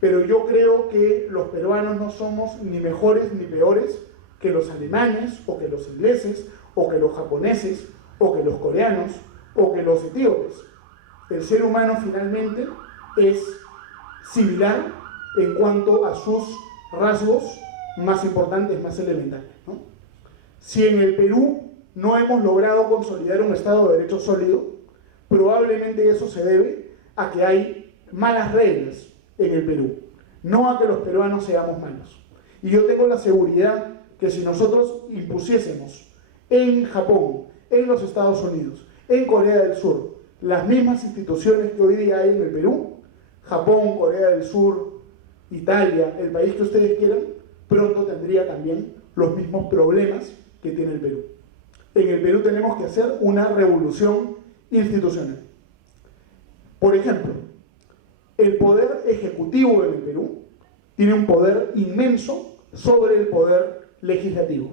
Pero yo creo que los peruanos no somos ni mejores ni peores que los alemanes, o que los ingleses, o que los japoneses, o que los coreanos, o que los etíopes. El ser humano finalmente es similar en cuanto a sus rasgos más importantes, más elementales, ¿no? Si en el Perú no hemos logrado consolidar un Estado de Derecho sólido, probablemente eso se debe a que hay malas reglas en el Perú, no a que los peruanos seamos malos. Y yo tengo la seguridad que si nosotros impusiésemos en Japón, en los Estados Unidos, en Corea del Sur, las mismas instituciones que hoy día hay en el Perú, Japón, Corea del Sur, Italia, el país que ustedes quieran, pronto tendría también los mismos problemas que tiene el Perú. En el Perú tenemos que hacer una revolución institucional. Por ejemplo, el poder ejecutivo en el Perú tiene un poder inmenso sobre el poder legislativo.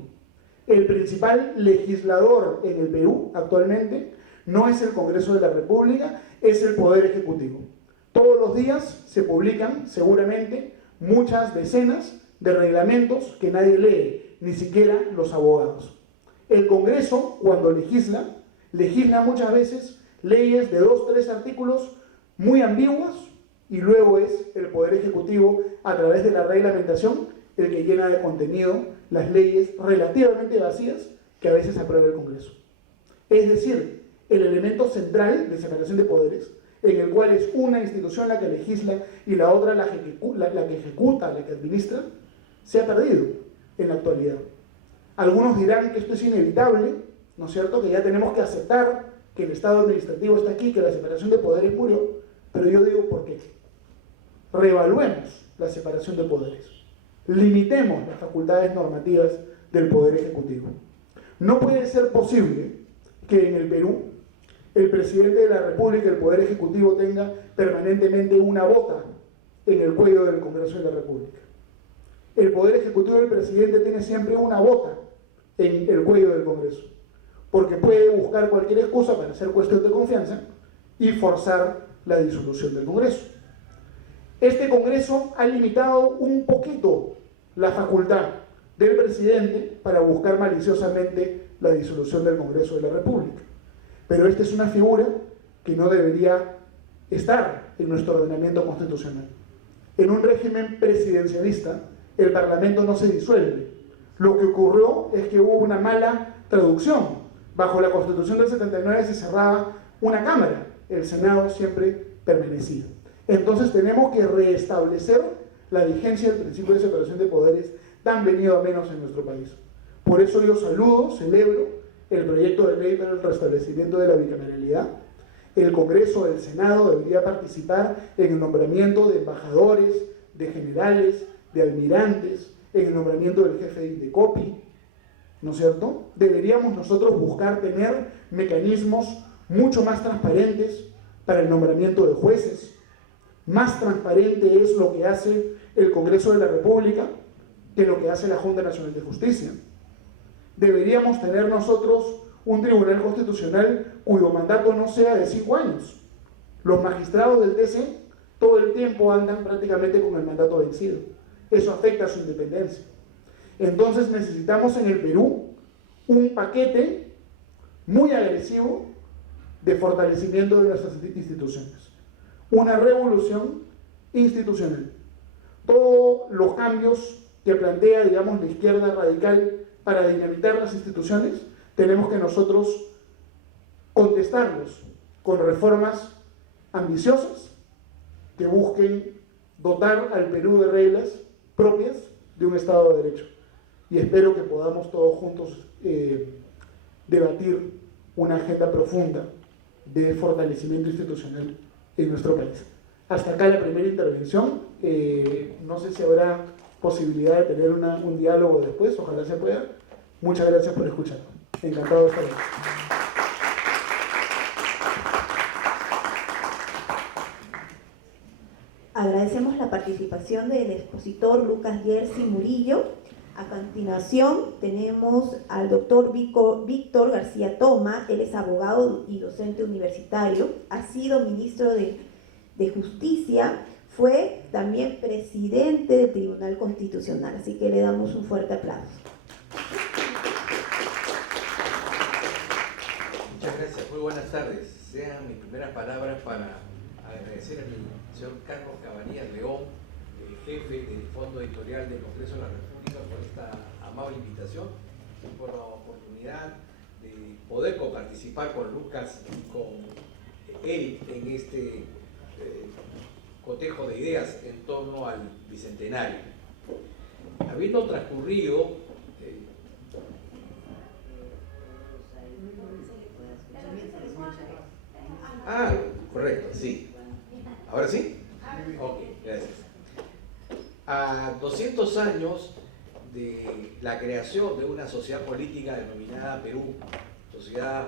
El principal legislador en el Perú actualmente no es el Congreso de la República, es el Poder Ejecutivo. Todos los días se publican, seguramente, muchas decenas de reglamentos que nadie lee, ni siquiera los abogados. El Congreso, cuando legisla muchas veces leyes de 2 o 3 artículos muy ambiguas, y luego es el Poder Ejecutivo, a través de la reglamentación, el que llena de contenido las leyes relativamente vacías que a veces aprueba el Congreso. Es decir, el elemento central de separación de poderes, en el cual es una institución la que legisla y la otra la que ejecuta, la que administra, se ha perdido en la actualidad. Algunos dirán que esto es inevitable, ¿no es cierto?, que ya tenemos que aceptar que el Estado administrativo está aquí, que la separación de poderes murió, pero yo digo, ¿por qué? Reevaluemos la separación de poderes. Limitemos las facultades normativas del Poder Ejecutivo. No puede ser posible que en el Perú el presidente de la República y el Poder Ejecutivo tenga permanentemente una bota en el cuello del Congreso de la República. El Poder Ejecutivo del presidente tiene siempre una bota en el cuello del Congreso, porque puede buscar cualquier excusa para hacer cuestión de confianza y forzar la disolución del Congreso. Este Congreso ha limitado un poquito la facultad del presidente para buscar maliciosamente la disolución del Congreso de la República. Pero esta es una figura que no debería estar en nuestro ordenamiento constitucional. En un régimen presidencialista, el Parlamento no se disuelve. Lo que ocurrió es que hubo una mala traducción. Bajo la Constitución del 79 se cerraba una Cámara, el Senado siempre permanecía. Entonces tenemos que restablecer la vigencia del principio de separación de poderes tan venido a menos en nuestro país. Por eso yo celebro el proyecto de ley para el restablecimiento de la bicameralidad. El Congreso, el Senado debería participar en el nombramiento de embajadores, de generales, de almirantes, en el nombramiento del jefe de INDECOPI, ¿no es cierto? Deberíamos nosotros buscar tener mecanismos mucho más transparentes para el nombramiento de jueces. Más transparente es lo que hace el Congreso de la República que lo que hace la Junta Nacional de Justicia. Deberíamos tener nosotros un Tribunal Constitucional cuyo mandato no sea de 5 años. Los magistrados del TC todo el tiempo andan prácticamente con el mandato vencido. Eso afecta a su independencia. Entonces necesitamos en el Perú un paquete muy agresivo de fortalecimiento de nuestras instituciones. Una revolución institucional. Todos los cambios que plantea, digamos, la izquierda radical para dinamitar las instituciones, tenemos que nosotros contestarlos con reformas ambiciosas que busquen dotar al Perú de reglas propias de un Estado de Derecho. Y espero que podamos todos juntos debatir una agenda profunda de fortalecimiento institucional en nuestro país. Hasta acá la primera intervención. No sé si habrá posibilidad de tener un diálogo después, ojalá se pueda. Muchas gracias por escuchar. Encantado de estar aquí. la participación del expositor Lucas Yersi Murillo. A continuación tenemos al doctor Víctor García Toma. Él es abogado y docente universitario, ha sido ministro de Justicia, fue también presidente del Tribunal Constitucional, así que le damos un fuerte aplauso. Muchas gracias, muy buenas tardes. Sean mis primeras palabras para agradecer al señor Carlos Cabanillas León, jefe del Fondo Editorial del Congreso de la República, por esta amable invitación y por la oportunidad de poder coparticipar con Lucas y con Eric en este cotejo de ideas en torno al Bicentenario. Habiendo transcurrido correcto, sí. ¿Ahora sí? Ok, gracias. A 200 años de la creación de una sociedad política denominada Perú, sociedad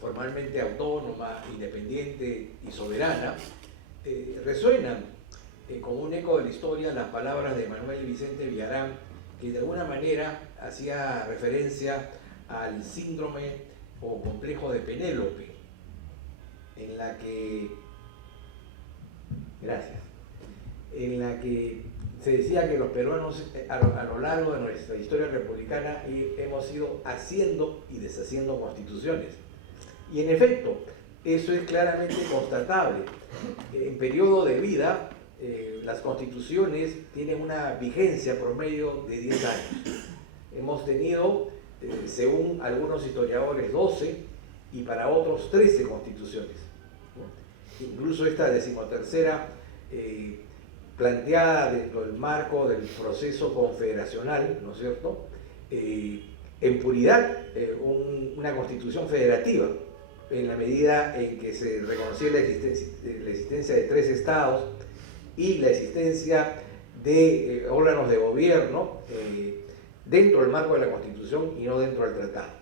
formalmente autónoma, independiente y soberana, resuenan como un eco de la historia las palabras de Manuel Vicente Villarán, que de alguna manera hacía referencia al síndrome o complejo de Penélope, en la que se decía que los peruanos a lo largo de nuestra historia republicana hemos ido haciendo y deshaciendo constituciones. Y en efecto, eso es claramente constatable. En periodo de vida, las constituciones tienen una vigencia promedio de 10 años. Hemos tenido, según algunos historiadores, 12 y para otros 13 constituciones. Incluso esta 13ª, planteada dentro del marco del proceso confederacional, ¿no es cierto? En puridad, una constitución federativa, en la medida en que se reconocía la existencia de 3 estados y la existencia de órganos de gobierno dentro del marco de la Constitución y no dentro del tratado.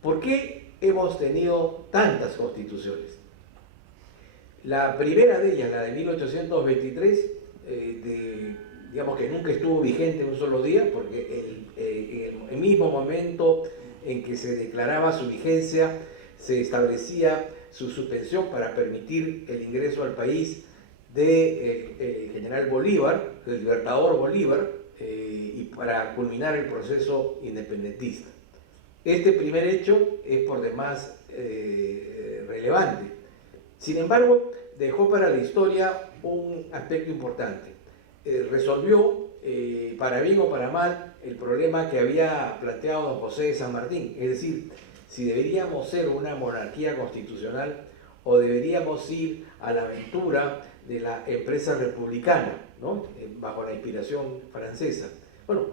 ¿Por qué hemos tenido tantas constituciones? La primera de ellas, la de 1823, digamos que nunca estuvo vigente un solo día, porque el mismo momento en que se declaraba su vigencia, se establecía su suspensión para permitir el ingreso al país del general Bolívar, del libertador Bolívar, y para culminar el proceso independentista. Este primer hecho es por demás relevante. Sin embargo, dejó para la historia un aspecto importante. Resolvió, para bien o para mal, el problema que había planteado don José de San Martín, es decir, si deberíamos ser una monarquía constitucional o deberíamos ir a la aventura de la empresa republicana, ¿no? Bajo la inspiración francesa. Bueno,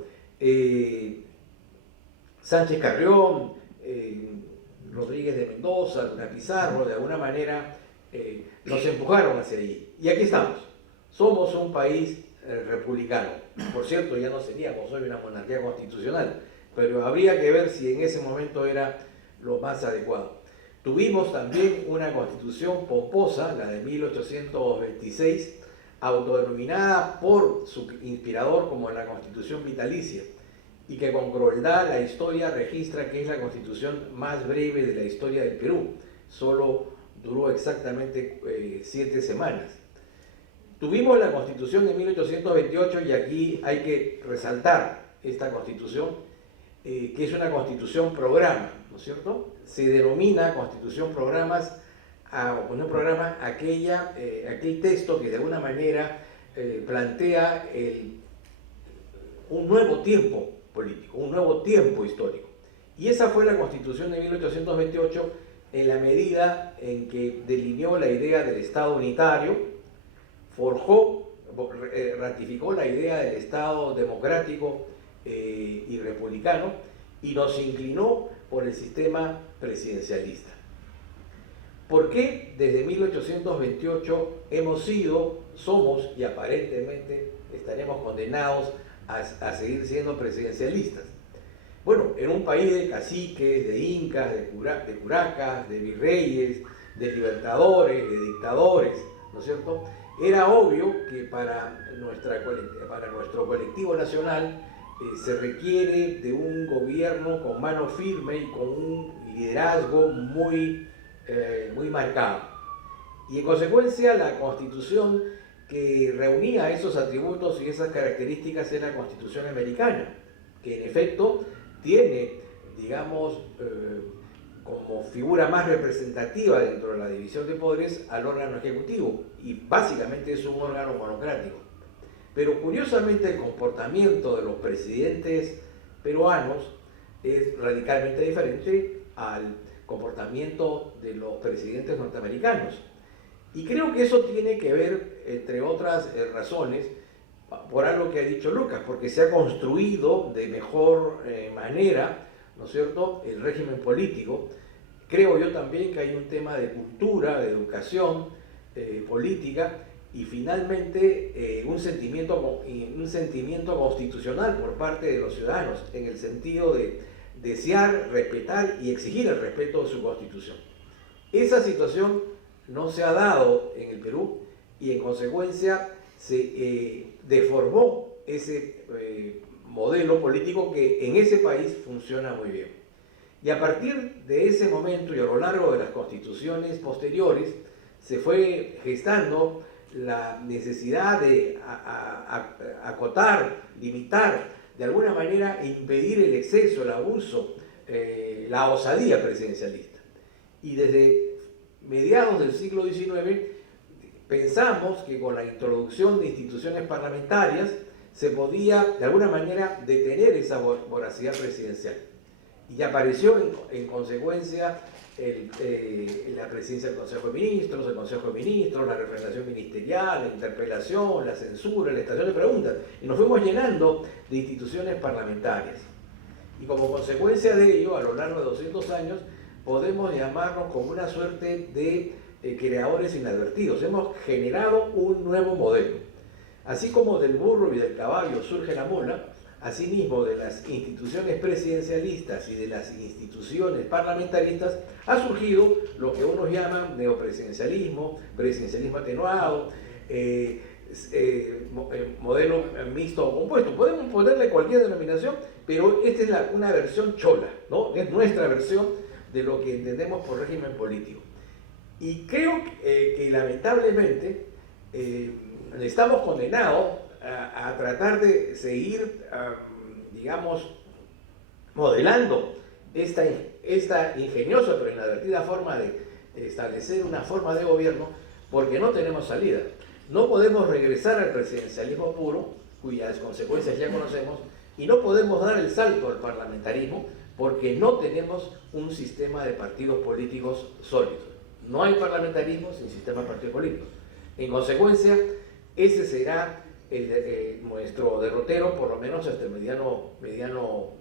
Sánchez Carrión, Rodríguez de Mendoza, Luna Pizarro, de alguna manera nos empujaron hacia allí. Y aquí estamos. Somos un país republicano. Por cierto, ya no seríamos hoy una monarquía constitucional, pero habría que ver si en ese momento era lo más adecuado. Tuvimos también una constitución pomposa, la de 1826, autodenominada por su inspirador como la Constitución Vitalicia, y que con crueldad la historia registra que es la constitución más breve de la historia del Perú. Solo duró exactamente 7 semanas. Tuvimos la Constitución de 1828 y aquí hay que resaltar esta Constitución, que es una Constitución programa, ¿no es cierto? Se denomina Constitución programas, un programa aquel texto que de alguna manera plantea un nuevo tiempo político, un nuevo tiempo histórico. Y esa fue la Constitución de 1828 en la medida en que delineó la idea del Estado unitario, ratificó la idea del Estado democrático y republicano y nos inclinó por el sistema presidencialista. ¿Por qué desde 1828 somos y aparentemente estaremos condenados a seguir siendo presidencialistas? Bueno, en un país de caciques, de incas, de curacas, de virreyes, de libertadores, de dictadores, ¿no es cierto? Era obvio que para nuestro colectivo nacional se requiere de un gobierno con mano firme y con un liderazgo muy marcado. Y en consecuencia la Constitución que reunía esos atributos y esas características es la Constitución americana, que en efecto tiene, digamos, como figura más representativa dentro de la división de poderes al órgano ejecutivo, y básicamente es un órgano monocrático. Pero curiosamente el comportamiento de los presidentes peruanos es radicalmente diferente al comportamiento de los presidentes norteamericanos. Y creo que eso tiene que ver, entre otras razones, por algo que ha dicho Lucas, porque se ha construido de mejor manera, ¿no es cierto?, el régimen político. Creo yo también que hay un tema de cultura, de educación política y finalmente un sentimiento constitucional por parte de los ciudadanos, en el sentido de desear, respetar y exigir el respeto de su constitución. Esa situación no se ha dado en el Perú y en consecuencia se deformó ese modelo político que en ese país funciona muy bien. Y a partir de ese momento y a lo largo de las constituciones posteriores se fue gestando la necesidad de acotar, limitar, de alguna manera impedir el exceso, el abuso, la osadía presidencialista. Y desde mediados del siglo XIX pensamos que con la introducción de instituciones parlamentarias se podía de alguna manera detener esa voracidad presidencial. Y apareció en consecuencia la presidencia del Consejo de Ministros, el Consejo de Ministros, la representación ministerial, la interpelación, la censura, la estación de preguntas, y nos fuimos llenando de instituciones parlamentarias. Y como consecuencia de ello, a lo largo de 200 años, podemos llamarnos como una suerte de creadores inadvertidos. Hemos generado un nuevo modelo. Así como del burro y del caballo surge la mula, asimismo de las instituciones presidencialistas y de las instituciones parlamentaristas ha surgido lo que unos llaman neopresidencialismo, presidencialismo atenuado, modelo mixto o compuesto. Podemos ponerle cualquier denominación, pero esta es una versión chola, ¿no? Es nuestra versión de lo que entendemos por régimen político. Y creo que lamentablemente estamos condenados a tratar de seguir, digamos, modelando esta ingeniosa pero inadvertida forma de establecer una forma de gobierno, porque no tenemos salida. No podemos regresar al presidencialismo puro, cuyas consecuencias ya conocemos, y no podemos dar el salto al parlamentarismo porque no tenemos un sistema de partidos políticos sólidos. No hay parlamentarismo sin sistema de partidos políticos. En consecuencia, ese será nuestro derrotero, por lo menos hasta el mediano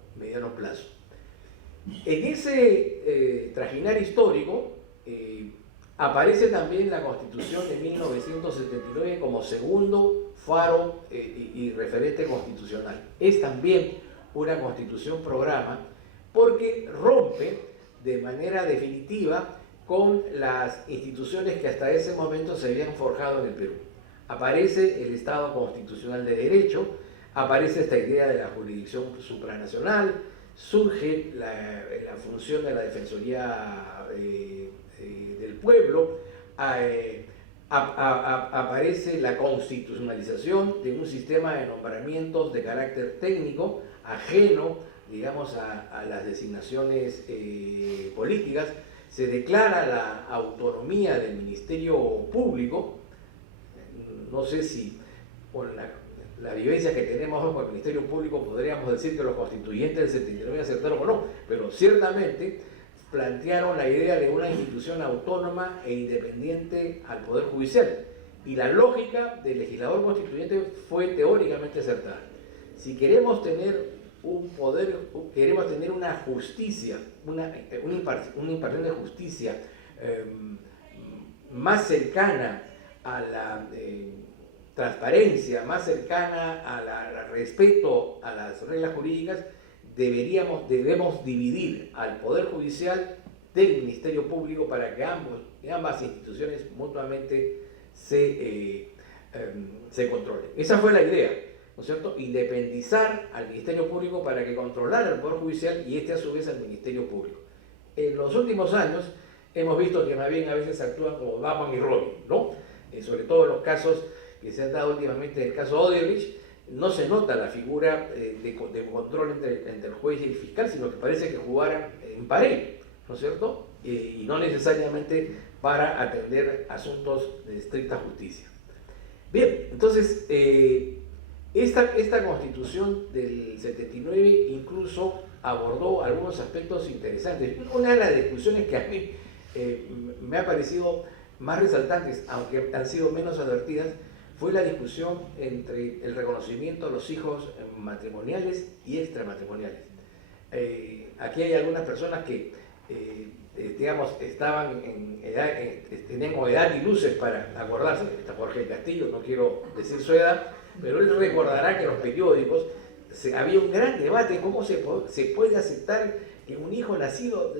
plazo. En ese trajinar histórico aparece también la Constitución de 1979 como segundo faro y referente constitucional. Es también una constitución programa porque rompe de manera definitiva con las instituciones que hasta ese momento se habían forjado en el Perú. Aparece el Estado Constitucional de Derecho, aparece esta idea de la jurisdicción supranacional, surge la función de la Defensoría del Pueblo, aparece la constitucionalización de un sistema de nombramientos de carácter técnico, ajeno, digamos, a las designaciones políticas. Se declara la autonomía del Ministerio Público. No sé si con la vivencia que tenemos con el Ministerio Público podríamos decir que los constituyentes del 79 acertaron o no, pero ciertamente plantearon la idea de una institución autónoma e independiente al Poder Judicial. Y la lógica del legislador constituyente fue teóricamente acertada. Si queremos tener un poder, queremos tener una justicia, una impartición de justicia más cercana a la transparencia, más cercana al respeto a las reglas jurídicas, debemos dividir al Poder Judicial del Ministerio Público para que ambas instituciones mutuamente se se controle. Esa fue la idea, ¿no es cierto? Independizar al Ministerio Público para que controlara el Poder Judicial y este a su vez al Ministerio Público. En los últimos años hemos visto que más bien a veces actúan como Batman y Robin, ¿no? Sobre todo en los casos que se han dado últimamente, el caso Odebrecht, no se nota la figura de control entre el juez y el fiscal, sino que parece que jugaran en pared, ¿no es cierto? Y no necesariamente para atender asuntos de estricta justicia. Bien, entonces, esta Constitución del 79 incluso abordó algunos aspectos interesantes. Una de las discusiones que a mí me ha parecido más resaltantes, aunque han sido menos advertidas, fue la discusión entre el reconocimiento a los hijos matrimoniales y extramatrimoniales. Aquí hay algunas personas que, digamos, estaban tenían como edad y luces para acordarse. Está Jorge Castillo, no quiero decir su edad, pero él recordará que en los periódicos había un gran debate de cómo se puede aceptar que un hijo nacido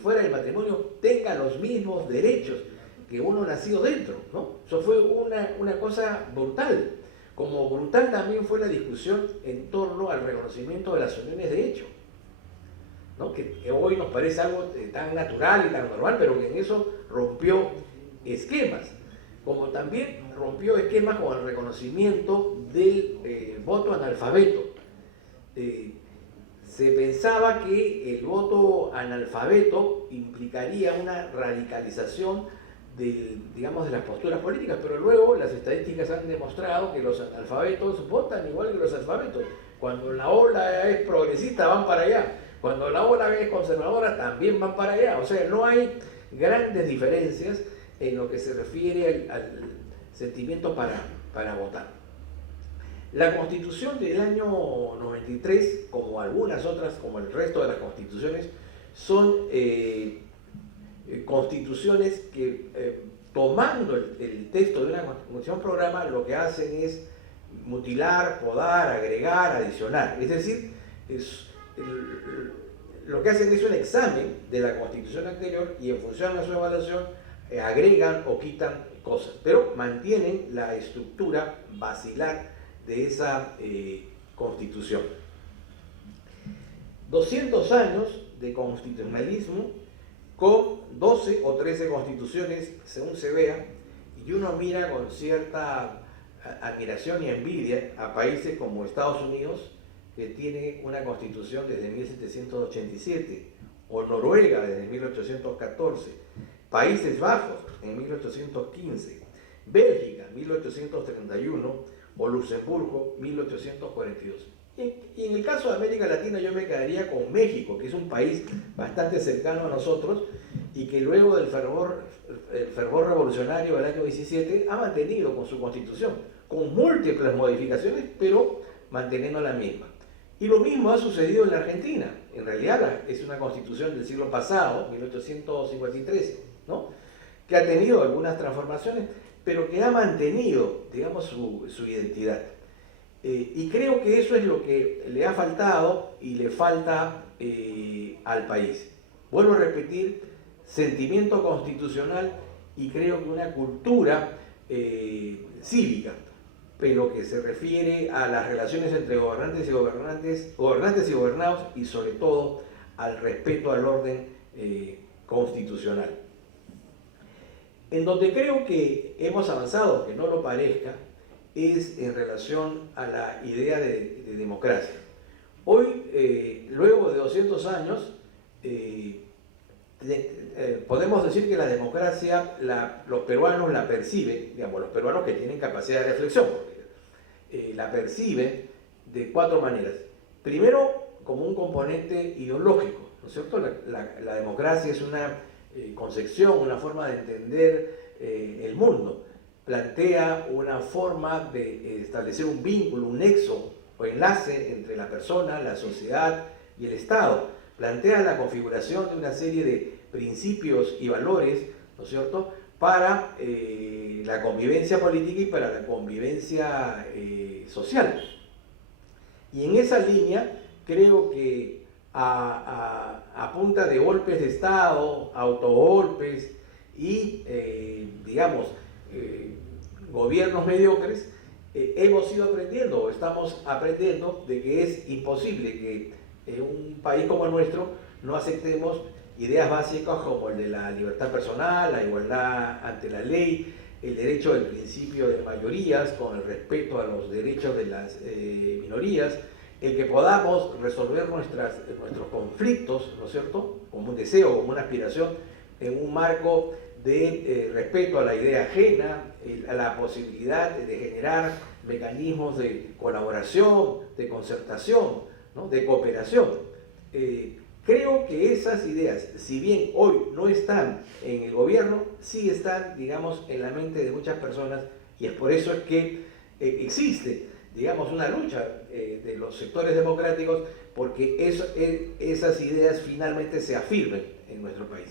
fuera del matrimonio tenga los mismos derechos que uno nacido dentro, ¿no? Eso fue una cosa brutal. Como brutal también fue la discusión en torno al reconocimiento de las uniones de hecho, ¿no? Que hoy nos parece algo tan natural y tan normal, pero que en eso rompió esquemas. Como también rompió esquemas con el reconocimiento del voto analfabeto. Se pensaba que el voto analfabeto implicaría una radicalización digamos, de las posturas políticas, pero luego las estadísticas han demostrado que los analfabetos votan igual que los alfabetos. Cuando la ola es progresista van para allá, cuando la ola es conservadora también van para allá. O sea, no hay grandes diferencias en lo que se refiere al sentimiento para votar. La Constitución del año 93, como algunas otras, como el resto de las constituciones, son constituciones que, tomando el texto de una constitución programa, lo que hacen es mutilar, podar, agregar, adicionar. Es decir, lo que hacen es un examen de la constitución anterior y en función de su evaluación agregan o quitan cosas, pero mantienen la estructura basilar de esa constitución. 200 años de constitucionalismo con 12 o 13 constituciones, según se vea, y uno mira con cierta admiración y envidia a países como Estados Unidos, que tiene una constitución desde 1787, o Noruega desde 1814, Países Bajos en 1815, Bélgica 1831 o Luxemburgo 1842. Y en el caso de América Latina yo me quedaría con México, que es un país bastante cercano a nosotros y que luego del fervor revolucionario del año 17 ha mantenido con su constitución, con múltiples modificaciones, pero manteniendo la misma. Y lo mismo ha sucedido en la Argentina. En realidad es una constitución del siglo pasado, 1853, ¿no? Que ha tenido algunas transformaciones, pero que ha mantenido, digamos, su identidad. Y creo que eso es lo que le ha faltado y le falta al país. Vuelvo a repetir, sentimiento constitucional y creo que una cultura cívica, pero que se refiere a las relaciones entre gobernantes y gobernados y sobre todo al respeto al orden constitucional. En donde creo que hemos avanzado, aunque no lo parezca, es en relación a la idea de democracia. Hoy, luego de 200 años, podemos decir que la democracia, los peruanos la perciben, digamos, los peruanos que tienen capacidad de reflexión, la perciben de 4 maneras. Primero, como un componente ideológico, ¿no es cierto? La democracia es una concepción, una forma de entender el mundo. Plantea una forma de establecer un vínculo, un nexo o enlace entre la persona, la sociedad y el Estado. Plantea la configuración de una serie de principios y valores, ¿no es cierto?, para la convivencia política y para la convivencia social. Y en esa línea creo que a punta de golpes de Estado, autogolpes y, digamos, gobiernos mediocres, hemos ido aprendiendo o estamos aprendiendo de que es imposible que en un país como el nuestro no aceptemos ideas básicas como el de la libertad personal, la igualdad ante la ley, el derecho del principio de mayorías con el respeto a los derechos de las minorías, el que podamos resolver nuestros conflictos, ¿no es cierto?, como un deseo, como una aspiración, en un marco de respeto a la idea ajena, a la posibilidad de generar mecanismos de colaboración, de concertación, ¿no?, de cooperación. Creo que esas ideas, si bien hoy no están en el gobierno, sí están, digamos, en la mente de muchas personas, y es por eso es que existe, digamos, una lucha de los sectores democráticos porque esas ideas finalmente se afirmen en nuestro país.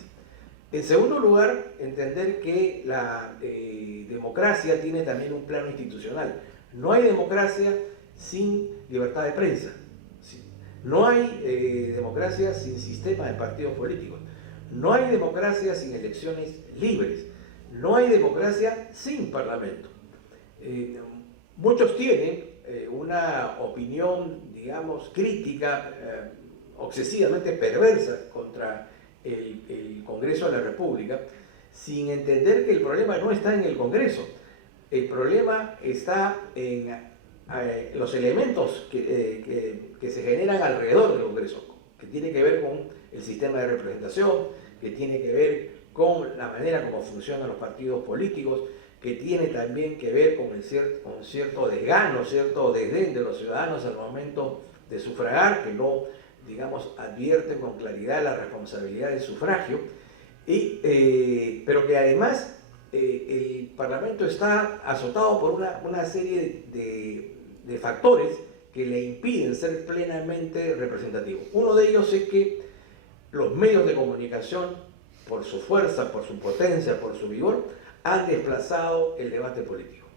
En segundo lugar, entender que la democracia tiene también un plano institucional. No hay democracia sin libertad de prensa. No hay democracia sin sistema de partidos políticos. No hay democracia sin elecciones libres. No hay democracia sin parlamento. Muchos tienen una opinión, digamos, crítica, obsesivamente perversa contra el Congreso de la República, sin entender que el problema no está en el Congreso. El problema está en los elementos que se generan alrededor del Congreso, que tiene que ver con el sistema de representación, que tiene que ver con la manera como funcionan los partidos políticos, que tiene también que ver con cierto desgano, cierto desdén de los ciudadanos al momento de sufragar, que no, digamos, advierten con claridad la responsabilidad del sufragio, pero que además el Parlamento está azotado por una serie de factores que le impiden ser plenamente representativo. Uno de ellos es que los medios de comunicación, por su fuerza, por su potencia, por su vigor, han desplazado el debate político.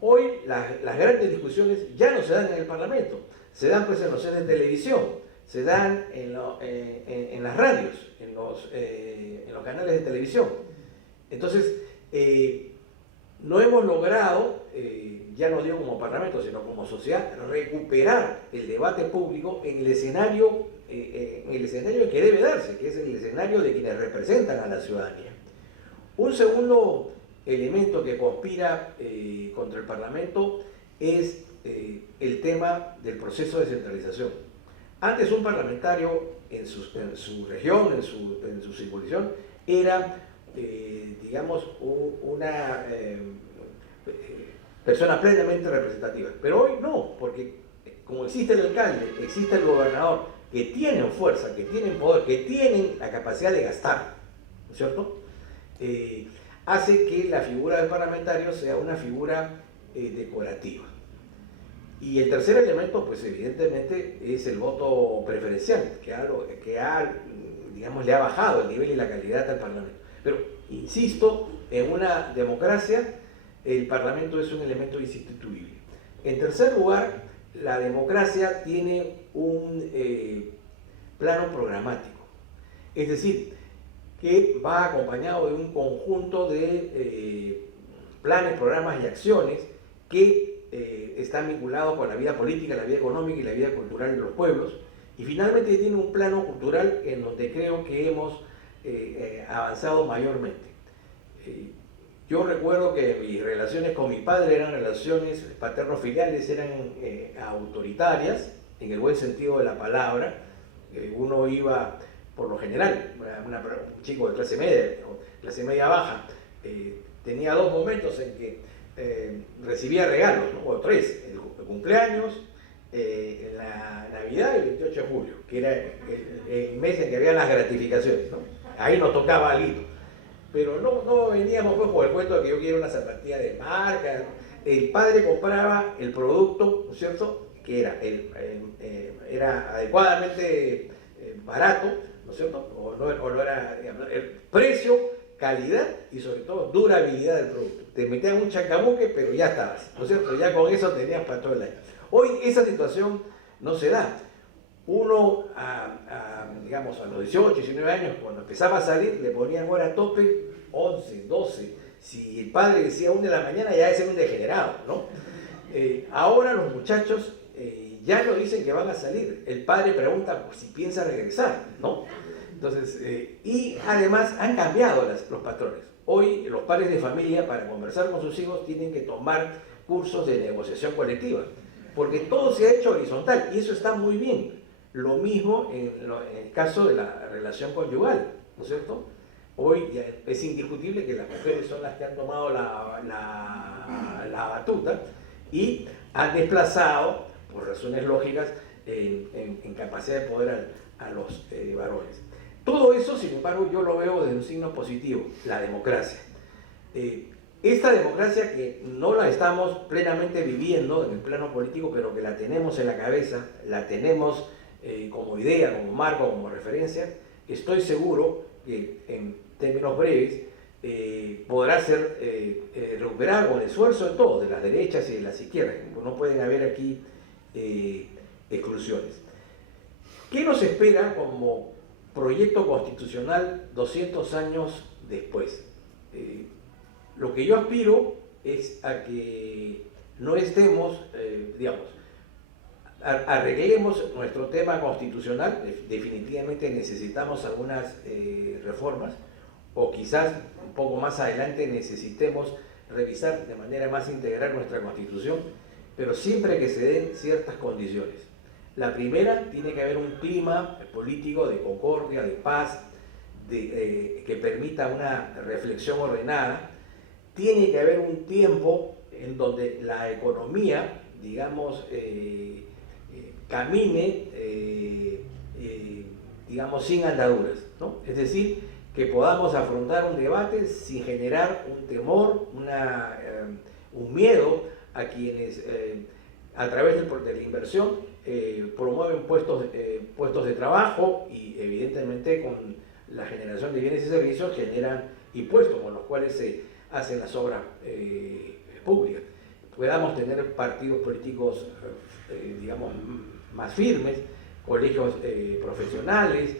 Hoy las grandes discusiones ya no se dan en el Parlamento, se dan pues en los sedes de televisión, se dan en las radios, en los canales de televisión. Entonces, no hemos logrado, ya no digo como Parlamento, sino como sociedad, recuperar el debate público en el escenario que debe darse, que es el escenario de quienes representan a la ciudadanía. Un segundo elemento que conspira contra el Parlamento es el tema del proceso de descentralización. Antes un parlamentario en su región, en su circunscripción, era, digamos, una persona plenamente representativa. Pero hoy no, porque como existe el alcalde, existe el gobernador, que tienen fuerza, que tienen poder, que tienen la capacidad de gastar, ¿no es cierto?, hace que la figura del parlamentario sea una figura decorativa. Y el tercer elemento, pues evidentemente, es el voto preferencial, digamos, le ha bajado el nivel y la calidad al Parlamento. Pero, insisto, en una democracia, el Parlamento es un elemento insustituible. En tercer lugar, la democracia tiene un plano programático. Es decir, que va acompañado de un conjunto de planes, programas y acciones que están vinculados con la vida política, la vida económica y la vida cultural de los pueblos. Y finalmente tiene un plano cultural en donde creo que hemos avanzado mayormente. Yo recuerdo que mis relaciones con mi padre eran relaciones paterno-filiales, eran autoritarias, en el buen sentido de la palabra. Uno iba, por lo general, un chico de clase media baja, tenía dos momentos en que recibía regalos, ¿no?, o tres: el cumpleaños, la Navidad y el 28 de julio, que era el mes en que había las gratificaciones, ¿no? Ahí nos tocaba algo. Pero no veníamos pues por el cuento de que yo quiero una zapatilla de marca. El padre compraba el producto, ¿no es cierto?, que era adecuadamente barato, ¿no es cierto?, o no era, digamos, el precio, calidad y sobre todo durabilidad del producto. Te metían un chacabuque, pero ya estabas, ¿no es cierto?, ya con eso tenías para todo el año. Hoy esa situación no se da. Uno, digamos, a los 18, 19 años, cuando empezaba a salir, le ponían hora tope 11, 12, si el padre decía 1 de la mañana, ya es un degenerado, ¿no? Ahora los muchachos ya no dicen que van a salir. El padre pregunta si piensa regresar, ¿no? Entonces, y además han cambiado los patrones. Hoy los padres de familia, para conversar con sus hijos, tienen que tomar cursos de negociación colectiva, porque todo se ha hecho horizontal y eso está muy bien. Lo mismo en el caso de la relación conyugal, ¿no es cierto? Hoy ya es indiscutible que las mujeres son las que han tomado la batuta y han desplazado, por razones lógicas, en capacidad de poder a los varones. Todo eso, sin embargo, yo lo veo desde un signo positivo, la democracia. Esta democracia que no la estamos plenamente viviendo en el plano político, pero que la tenemos en la cabeza, la tenemos como idea, como marco, como referencia, estoy seguro que en términos breves podrá ser recuperada con el esfuerzo de todos, de las derechas y de las izquierdas. No pueden haber aquí exclusiones. ¿Qué nos espera como proyecto constitucional 200 años después? Lo que yo aspiro es a que no estemos, arreglemos nuestro tema constitucional. Definitivamente necesitamos algunas reformas, o quizás un poco más adelante necesitemos revisar de manera más integral nuestra Constitución, pero siempre que se den ciertas condiciones. La primera, tiene que haber un clima político de concordia, de paz, que permita una reflexión ordenada. Tiene que haber un tiempo en donde la economía, digamos, camine, digamos, sin andaduras, ¿no? Es decir, que podamos afrontar un debate sin generar un temor, un miedo a quienes, a través de la inversión, promueven puestos de trabajo y, evidentemente, con la generación de bienes y servicios generan impuestos con los cuales se hacen las obras públicas. Podamos tener partidos políticos, digamos, más firmes, colegios profesionales,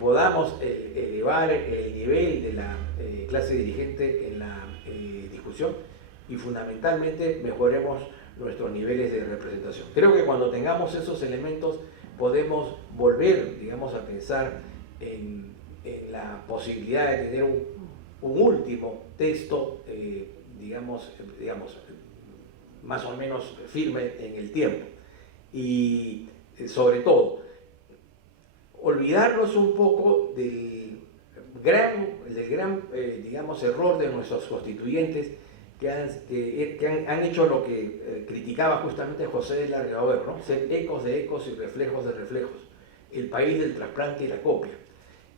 podamos elevar el nivel de la clase dirigente en la discusión y fundamentalmente mejoremos nuestros niveles de representación. Creo que cuando tengamos esos elementos podemos volver, digamos, a pensar en la posibilidad de tener un último texto, digamos, más o menos firme en el tiempo. Y sobre todo, olvidarnos un poco del gran digamos, error de nuestros constituyentes que han hecho lo que criticaba justamente José de Larraover, ¿no? Ser ecos de ecos y reflejos de reflejos. El país del trasplante y la copia.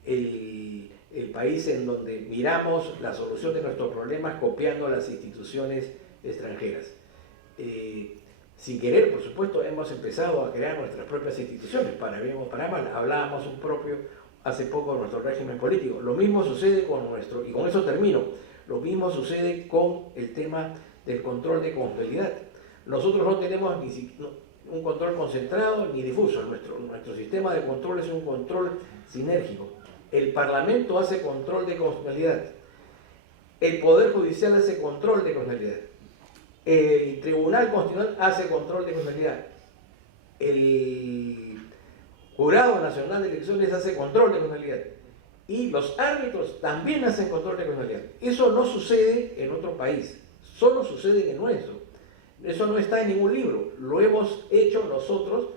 El país en donde miramos la solución de nuestros problemas copiando las instituciones extranjeras. Sin querer, por supuesto, hemos empezado a crear nuestras propias instituciones, para bien o para mal. Hablábamos hace poco de nuestro régimen político. Lo mismo sucede con y con eso termino, lo mismo sucede con el tema del control de constitucionalidad. Nosotros no tenemos un control concentrado ni difuso. Nuestro sistema de control es un control sinérgico. El Parlamento hace control de constitucionalidad. El Poder Judicial hace control de constitucionalidad. El Tribunal Constitucional hace control de constitucionalidad. El Jurado Nacional de Elecciones hace control de constitucionalidad. Y los árbitros también hacen control de constitucionalidad. Eso no sucede en otro país, solo sucede en el nuestro. Eso no está en ningún libro. Lo hemos hecho nosotros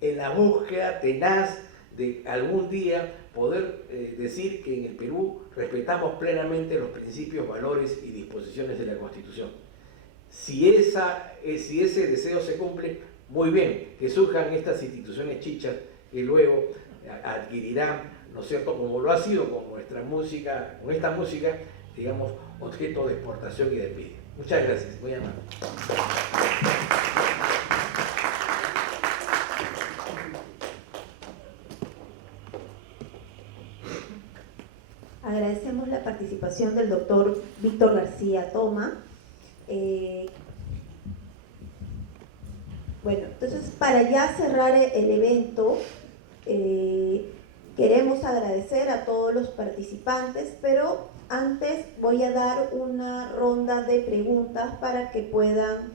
en la búsqueda tenaz de algún día poder decir que en el Perú respetamos plenamente los principios, valores y disposiciones de la Constitución. Si ese deseo se cumple, muy bien, que surjan estas instituciones chichas que luego adquirirán, ¿no es cierto?, como lo ha sido con nuestra música, con esta música, digamos, objeto de exportación y de envidia. Muchas gracias, muy amable. Agradecemos la participación del doctor Víctor García Toma. Bueno, entonces para ya cerrar el evento, queremos agradecer a todos los participantes, pero Antes voy a dar una ronda de preguntas para que puedan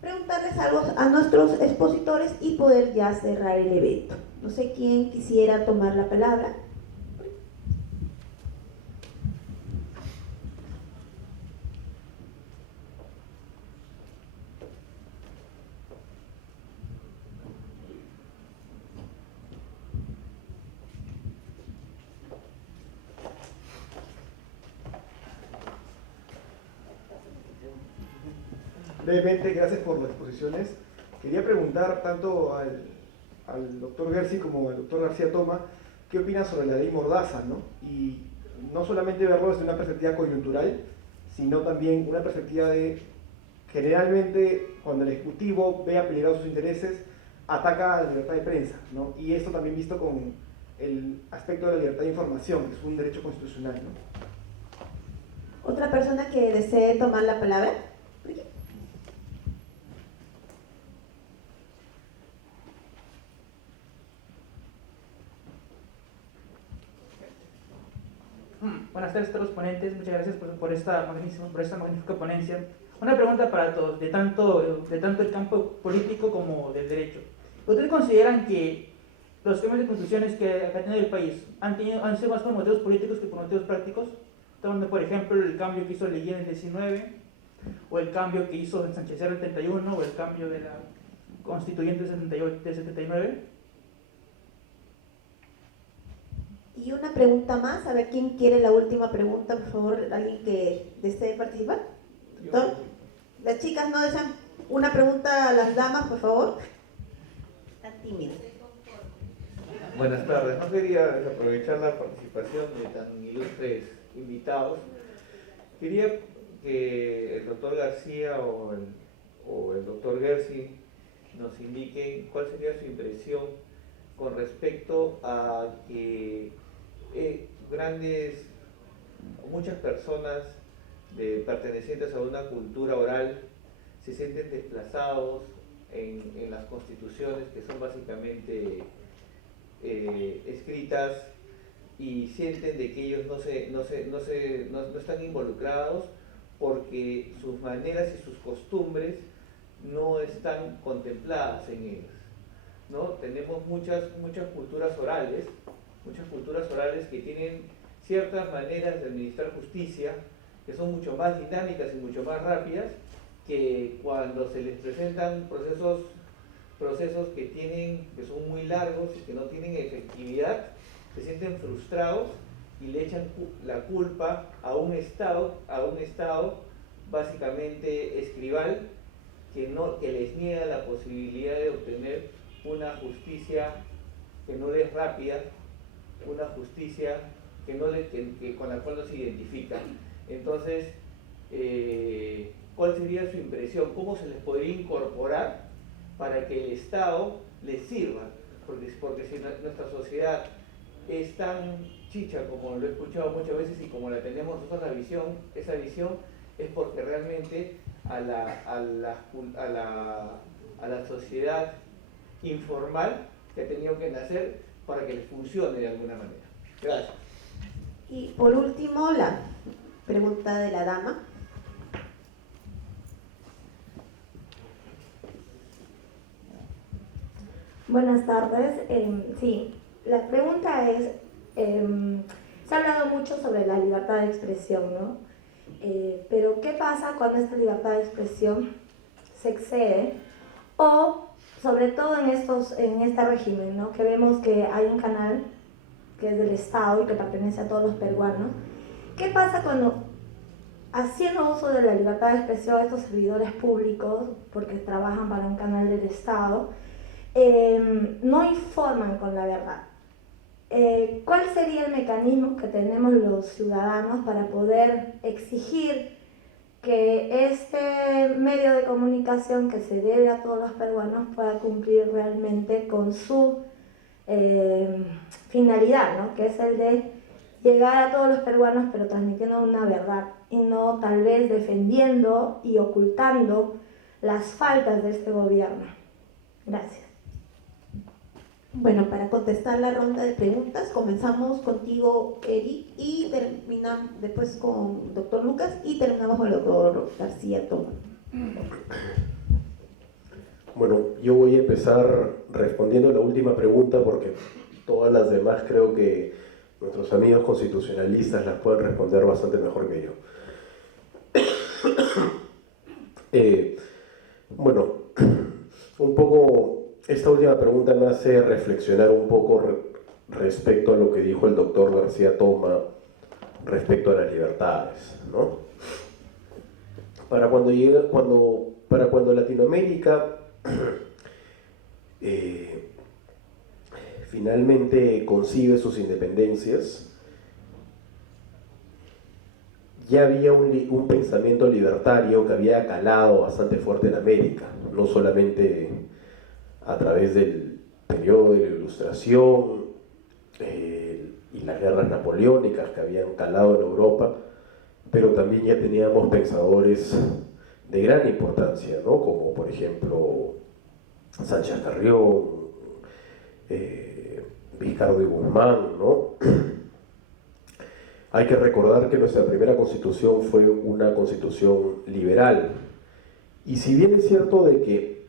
preguntarles algo a nuestros expositores y poder ya cerrar el evento. No sé quién quisiera tomar la palabra. Brevemente, gracias por las exposiciones. Quería preguntar tanto al doctor Gersi como al doctor García Toma qué opinan sobre la ley Mordaza, ¿no? Y no solamente verlo desde una perspectiva coyuntural, sino también una perspectiva de, generalmente, cuando el Ejecutivo ve apeligrados sus intereses, ataca a la libertad de prensa, ¿no? Y esto también visto con el aspecto de la libertad de información, que es un derecho constitucional, ¿no? ¿Otra persona que desee tomar la palabra? Buenas tardes a todos los ponentes, muchas gracias por esta magnífica ponencia. Una pregunta para todos, de tanto el campo político como del derecho. ¿Ustedes consideran que los cambios de constituciones que ha tenido el país han sido más por motivos políticos que por motivos prácticos? Tomando, por ejemplo, el cambio que hizo Leguía en el 19, o el cambio que hizo en Sánchez Cerro en el 31, o el cambio de la constituyente del 79. Y una pregunta más, a ver quién quiere la última pregunta, por favor, alguien que desee participar. Doctor, las chicas no desean una pregunta a las damas, por favor. Están tímidas. Buenas tardes, no quería desaprovechar la participación de tan ilustres invitados. Quería que el doctor García o el doctor Gersi nos indiquen cuál sería su impresión con respecto a que muchas personas pertenecientes a una cultura oral se sienten desplazados en las constituciones que son básicamente escritas y sienten de que ellos no están involucrados porque sus maneras y sus costumbres no están contempladas en ellas, ¿no? Tenemos muchas culturas orales que tienen ciertas maneras de administrar justicia que son mucho más dinámicas y mucho más rápidas, que cuando se les presentan procesos que son muy largos y que no tienen efectividad, se sienten frustrados y le echan la culpa a un Estado básicamente escribal que les niega la posibilidad de obtener una justicia que no les es rápida, una justicia con la cual no se identifican. Entonces, ¿cuál sería su impresión? ¿Cómo se les podría incorporar para que el Estado les sirva? Porque si nuestra sociedad es tan chicha como lo he escuchado muchas veces y como la tenemos nosotros esa visión es porque realmente a la sociedad informal que ha tenido que nacer para que les funcione de alguna manera. Gracias. Y por último, la pregunta de la dama. Buenas tardes. Sí, la pregunta es, se ha hablado mucho sobre la libertad de expresión, ¿no? Pero ¿qué pasa cuando esta libertad de expresión se excede? O, sobre todo en este régimen, ¿no? Que vemos que hay un canal que es del Estado y que pertenece a todos los peruanos. ¿Qué pasa cuando, haciendo uso de la libertad de expresión, estos servidores públicos, porque trabajan para un canal del Estado, no informan con la verdad? ¿Cuál sería el mecanismo que tenemos los ciudadanos para poder exigir que este medio de comunicación que se debe a todos los peruanos pueda cumplir realmente con su finalidad, ¿no? Que es el de llegar a todos los peruanos pero transmitiendo una verdad y no tal vez defendiendo y ocultando las faltas de este gobierno? Gracias. Bueno, para contestar la ronda de preguntas, comenzamos contigo, Eric, y terminamos después con el doctor Lucas y terminamos con el doctor García Toma. Bueno, yo voy a empezar respondiendo la última pregunta porque todas las demás creo que nuestros amigos constitucionalistas las pueden responder bastante mejor que yo. Bueno, un poco, esta última pregunta me hace reflexionar un poco respecto a lo que dijo el doctor García Toma respecto a las libertades, ¿no? Para cuando Latinoamérica finalmente concibe sus independencias, ya había un pensamiento libertario que había calado bastante fuerte en América, no solamente a través del periodo de la Ilustración y las guerras napoleónicas que habían calado en Europa, pero también ya teníamos pensadores de gran importancia, ¿no? Como por ejemplo Sánchez Carrión, Vizcardo y Guzmán, ¿no? Hay que recordar que nuestra primera constitución fue una constitución liberal, y si bien es cierto de que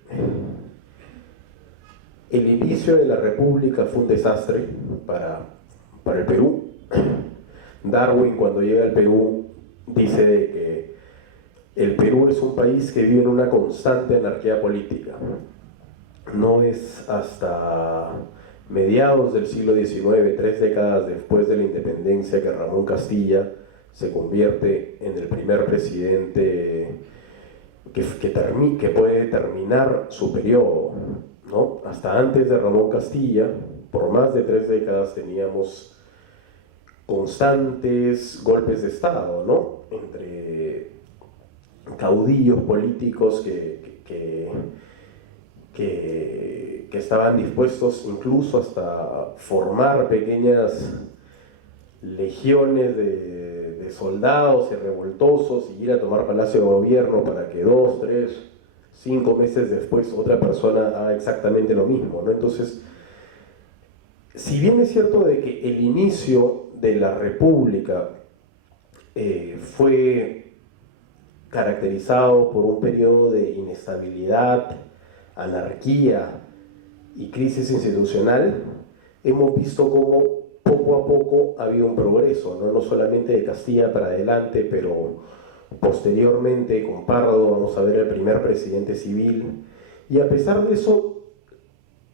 el inicio de la República fue un desastre para el Perú, Darwin cuando llega al Perú dice de que el Perú es un país que vive en una constante anarquía política. No es hasta mediados del siglo XIX, 3 décadas después de la independencia, que Ramón Castilla se convierte en el primer presidente que puede terminar su periodo, ¿no? Hasta antes de Ramón Castilla, por más de 3 décadas teníamos constantes golpes de Estado, ¿no? Entre caudillos políticos que estaban dispuestos incluso hasta formar pequeñas legiones de soldados y revoltosos y ir a tomar Palacio de Gobierno para que 2, 3, 5 meses después otra persona haga exactamente lo mismo, ¿no? Entonces, si bien es cierto de que el inicio de la República fue caracterizado por un periodo de inestabilidad, anarquía y crisis institucional, hemos visto cómo poco a poco ha habido un progreso, ¿no? No solamente de Castilla para adelante, pero posteriormente con Pardo vamos a ver el primer presidente civil, y a pesar de eso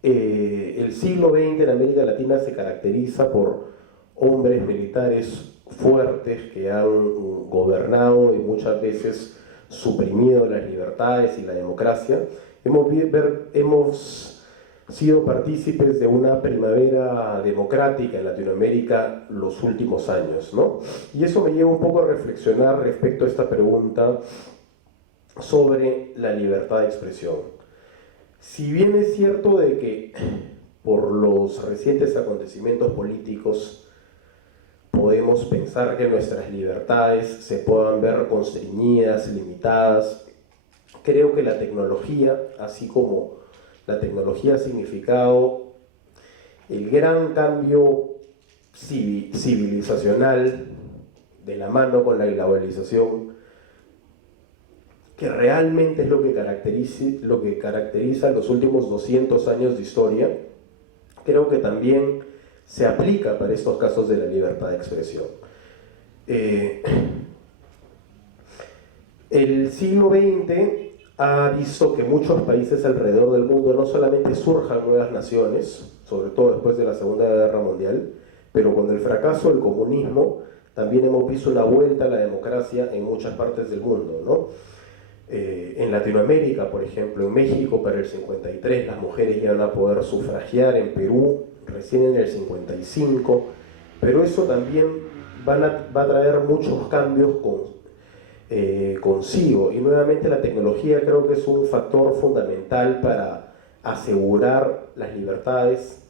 el siglo XX en América Latina se caracteriza por hombres militares fuertes que han gobernado y muchas veces suprimido las libertades y la democracia. Hemos sido partícipes de una primavera democrática en Latinoamérica los últimos años, ¿no? Y eso me lleva un poco a reflexionar respecto a esta pregunta sobre la libertad de expresión. Si bien es cierto de que por los recientes acontecimientos políticos podemos pensar que nuestras libertades se puedan ver constreñidas, limitadas, creo que la tecnología, así como la tecnología ha significado el gran cambio civilizacional de la mano con la globalización, que realmente es lo que caracteriza los últimos 200 años de historia, creo que también se aplica para estos casos de la libertad de expresión. El siglo XX ha visto que muchos países alrededor del mundo no solamente surjan nuevas naciones, sobre todo después de la Segunda Guerra Mundial, pero con el fracaso del comunismo también hemos visto una vuelta a la democracia en muchas partes del mundo, ¿no? En Latinoamérica, por ejemplo, en México para el 53 las mujeres iban a poder sufragiar, en Perú recién en el 55, pero eso también va a traer muchos cambios consigo, y nuevamente la tecnología creo que es un factor fundamental para asegurar las libertades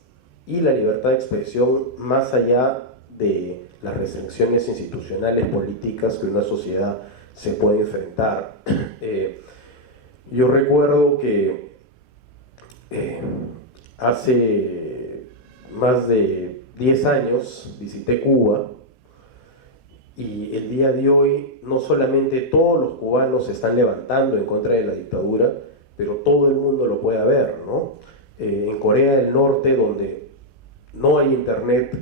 y la libertad de expresión más allá de las restricciones institucionales políticas que una sociedad se puede enfrentar. Yo recuerdo que hace más de 10 años visité Cuba y el día de hoy no solamente todos los cubanos se están levantando en contra de la dictadura, pero todo el mundo lo puede ver, ¿no? En Corea del Norte, donde no hay internet,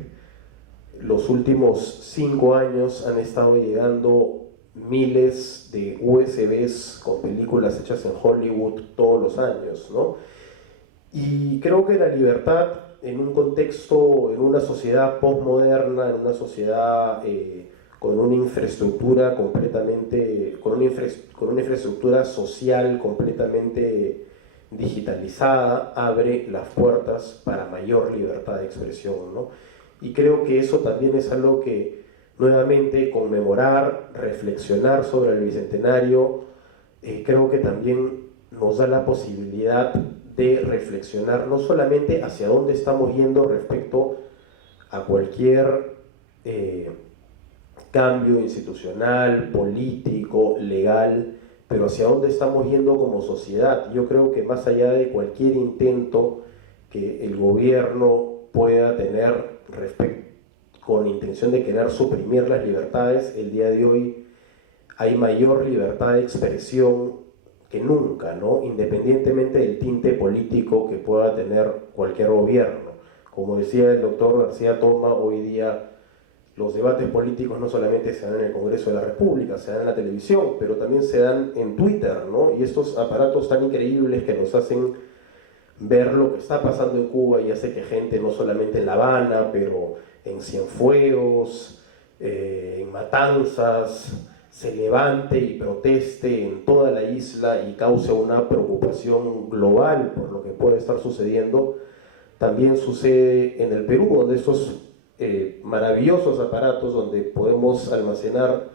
los últimos 5 años han estado llegando miles de USBs con películas hechas en Hollywood todos los años, ¿no? Y creo que la libertad en un contexto, en una sociedad postmoderna, en una sociedad con una infraestructura completamente, con una infraestructura social completamente digitalizada, abre las puertas para mayor libertad de expresión, ¿no? Y creo que eso también es algo que nuevamente conmemorar, reflexionar sobre el Bicentenario, creo que también nos da la posibilidad de reflexionar no solamente hacia dónde estamos yendo respecto a cualquier cambio institucional, político, legal, pero hacia dónde estamos yendo como sociedad. Yo creo que más allá de cualquier intento que el gobierno pueda tener con intención de querer suprimir las libertades, el día de hoy hay mayor libertad de expresión que nunca, ¿no? Independientemente del tinte político que pueda tener cualquier gobierno. Como decía el doctor García Toma, hoy día los debates políticos no solamente se dan en el Congreso de la República, se dan en la televisión, pero también se dan en Twitter, ¿no? Y estos aparatos tan increíbles que nos hacen ver lo que está pasando en Cuba y hace que gente, no solamente en La Habana, pero en Cienfuegos, en Matanzas, se levante y proteste en toda la isla y cause una preocupación global por lo que puede estar sucediendo. También sucede en el Perú, donde estos maravillosos aparatos donde podemos almacenar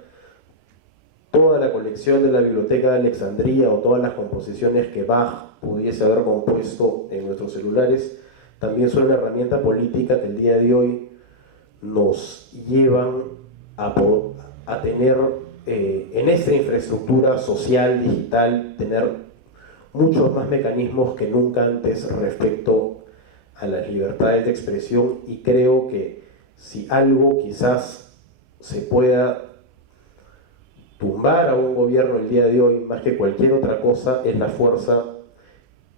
toda la colección de la Biblioteca de Alejandría o todas las composiciones que Bach pudiese haber compuesto en nuestros celulares, también son una herramienta política que el día de hoy nos llevan a tener en esta infraestructura social, digital, tener muchos más mecanismos que nunca antes respecto a las libertades de expresión, y creo que si algo quizás se pueda tumbar a un gobierno el día de hoy, más que cualquier otra cosa, es la fuerza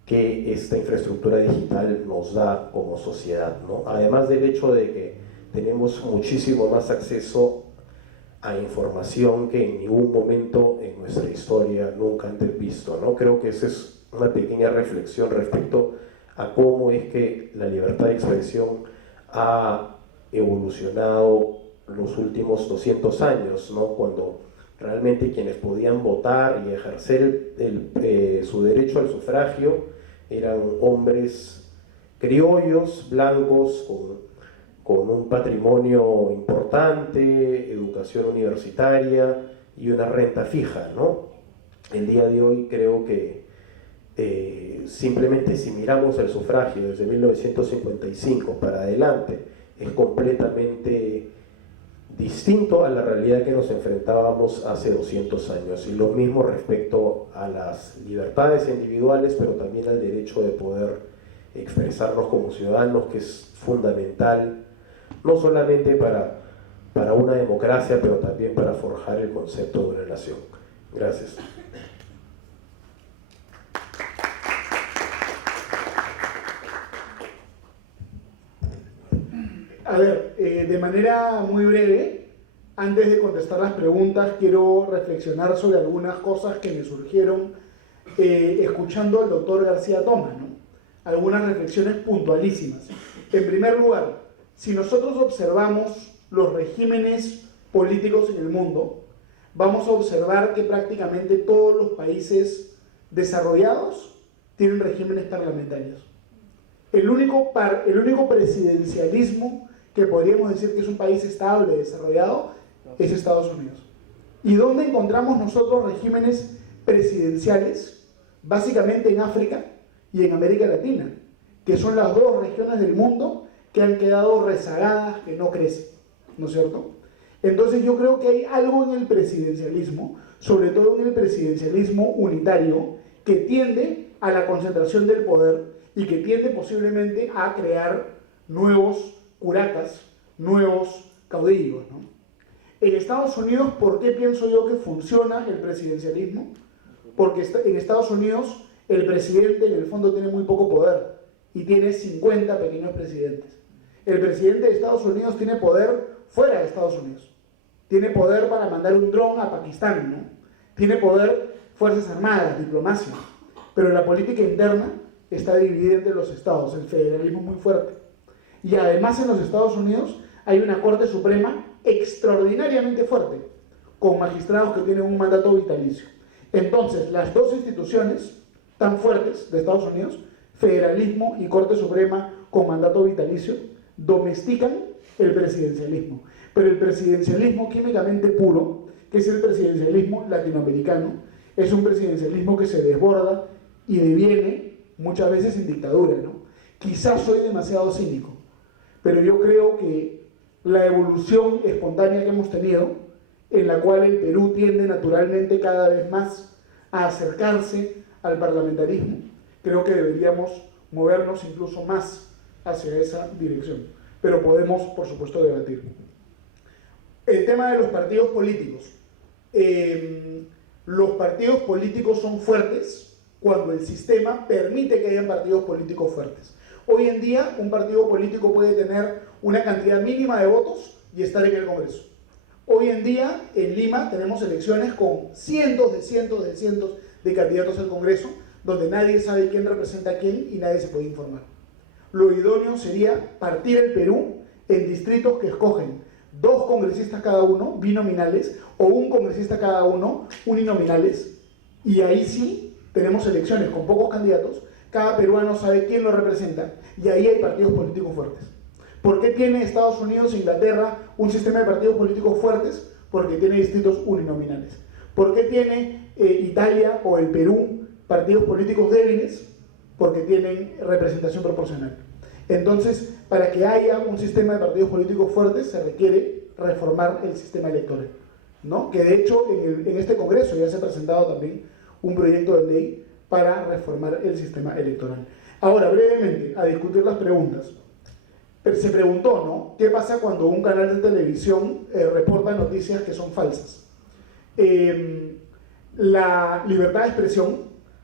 que esta infraestructura digital nos da como sociedad, ¿no? Además del hecho de que tenemos muchísimo más acceso a información que en ningún momento en nuestra historia nunca antes visto, ¿no? Creo que esa es una pequeña reflexión respecto a cómo es que la libertad de expresión ha evolucionado los últimos 200 años, ¿no? Cuando realmente quienes podían votar y ejercer su derecho al sufragio eran hombres criollos, blancos, con un patrimonio importante, educación universitaria y una renta fija, ¿no? El día de hoy creo que simplemente si miramos el sufragio desde 1955 para adelante, es completamente distinto a la realidad que nos enfrentábamos hace 200 años. Y lo mismo respecto a las libertades individuales, pero también al derecho de poder expresarnos como ciudadanos, que es fundamental, no solamente para una democracia, pero también para forjar el concepto de una nación. Gracias. A ver, de manera muy breve, antes de contestar las preguntas, quiero reflexionar sobre algunas cosas que me surgieron escuchando al doctor García Toma, ¿no? Algunas reflexiones puntualísimas. En primer lugar, si nosotros observamos los regímenes políticos en el mundo, vamos a observar que prácticamente todos los países desarrollados tienen regímenes parlamentarios. El único presidencialismo que podríamos decir que es un país estable, desarrollado, es Estados Unidos. ¿Y dónde encontramos nosotros regímenes presidenciales? Básicamente en África y en América Latina, que son las dos regiones del mundo que han quedado rezagadas, que no crecen, ¿no es cierto? Entonces yo creo que hay algo en el presidencialismo, sobre todo en el presidencialismo unitario, que tiende a la concentración del poder y que tiende posiblemente a crear nuevos curacas, nuevos caudillos, ¿no? En Estados Unidos, ¿por qué pienso yo que funciona el presidencialismo? Porque en Estados Unidos el presidente en el fondo tiene muy poco poder y tiene 50 pequeños presidentes. El presidente de Estados Unidos tiene poder fuera de Estados Unidos. Tiene poder para mandar un dron a Pakistán, ¿no? Tiene poder, fuerzas armadas, diplomacia. Pero la política interna está dividida entre los estados, el federalismo es muy fuerte. Y además en los Estados Unidos hay una Corte Suprema extraordinariamente fuerte, con magistrados que tienen un mandato vitalicio. Entonces, las dos instituciones tan fuertes de Estados Unidos, federalismo y Corte Suprema con mandato vitalicio, domestican el presidencialismo. Pero el presidencialismo químicamente puro, que es el presidencialismo latinoamericano, es un presidencialismo que se desborda y deviene muchas veces en dictadura, ¿no? Quizás soy demasiado cínico, pero yo creo que la evolución espontánea que hemos tenido, en la cual el Perú tiende naturalmente cada vez más a acercarse al parlamentarismo, creo que deberíamos movernos incluso más hacia esa dirección. Pero podemos, por supuesto, debatir. El tema de los partidos políticos. Los partidos políticos son fuertes cuando el sistema permite que hayan partidos políticos fuertes. Hoy en día, un partido político puede tener una cantidad mínima de votos y estar en el Congreso. Hoy en día, en Lima, tenemos elecciones con cientos de candidatos al Congreso, donde nadie sabe quién representa a quién y nadie se puede informar. Lo idóneo sería partir el Perú en distritos que escogen 2 congresistas cada uno, binominales, o un congresista cada uno, uninominales, y ahí sí tenemos elecciones con pocos candidatos, cada peruano sabe quién lo representa, y ahí hay partidos políticos fuertes. ¿Por qué tiene Estados Unidos e Inglaterra un sistema de partidos políticos fuertes? Porque tiene distritos uninominales. ¿Por qué tiene Italia o el Perú partidos políticos débiles? Porque tienen representación proporcional. Entonces, para que haya un sistema de partidos políticos fuertes, se requiere reformar el sistema electoral, ¿no? Que de hecho en este Congreso ya se ha presentado también un proyecto de ley para reformar el sistema electoral. Ahora, brevemente, a discutir las preguntas. Se preguntó, ¿no? ¿Qué pasa cuando un canal de televisión reporta noticias que son falsas? La libertad de expresión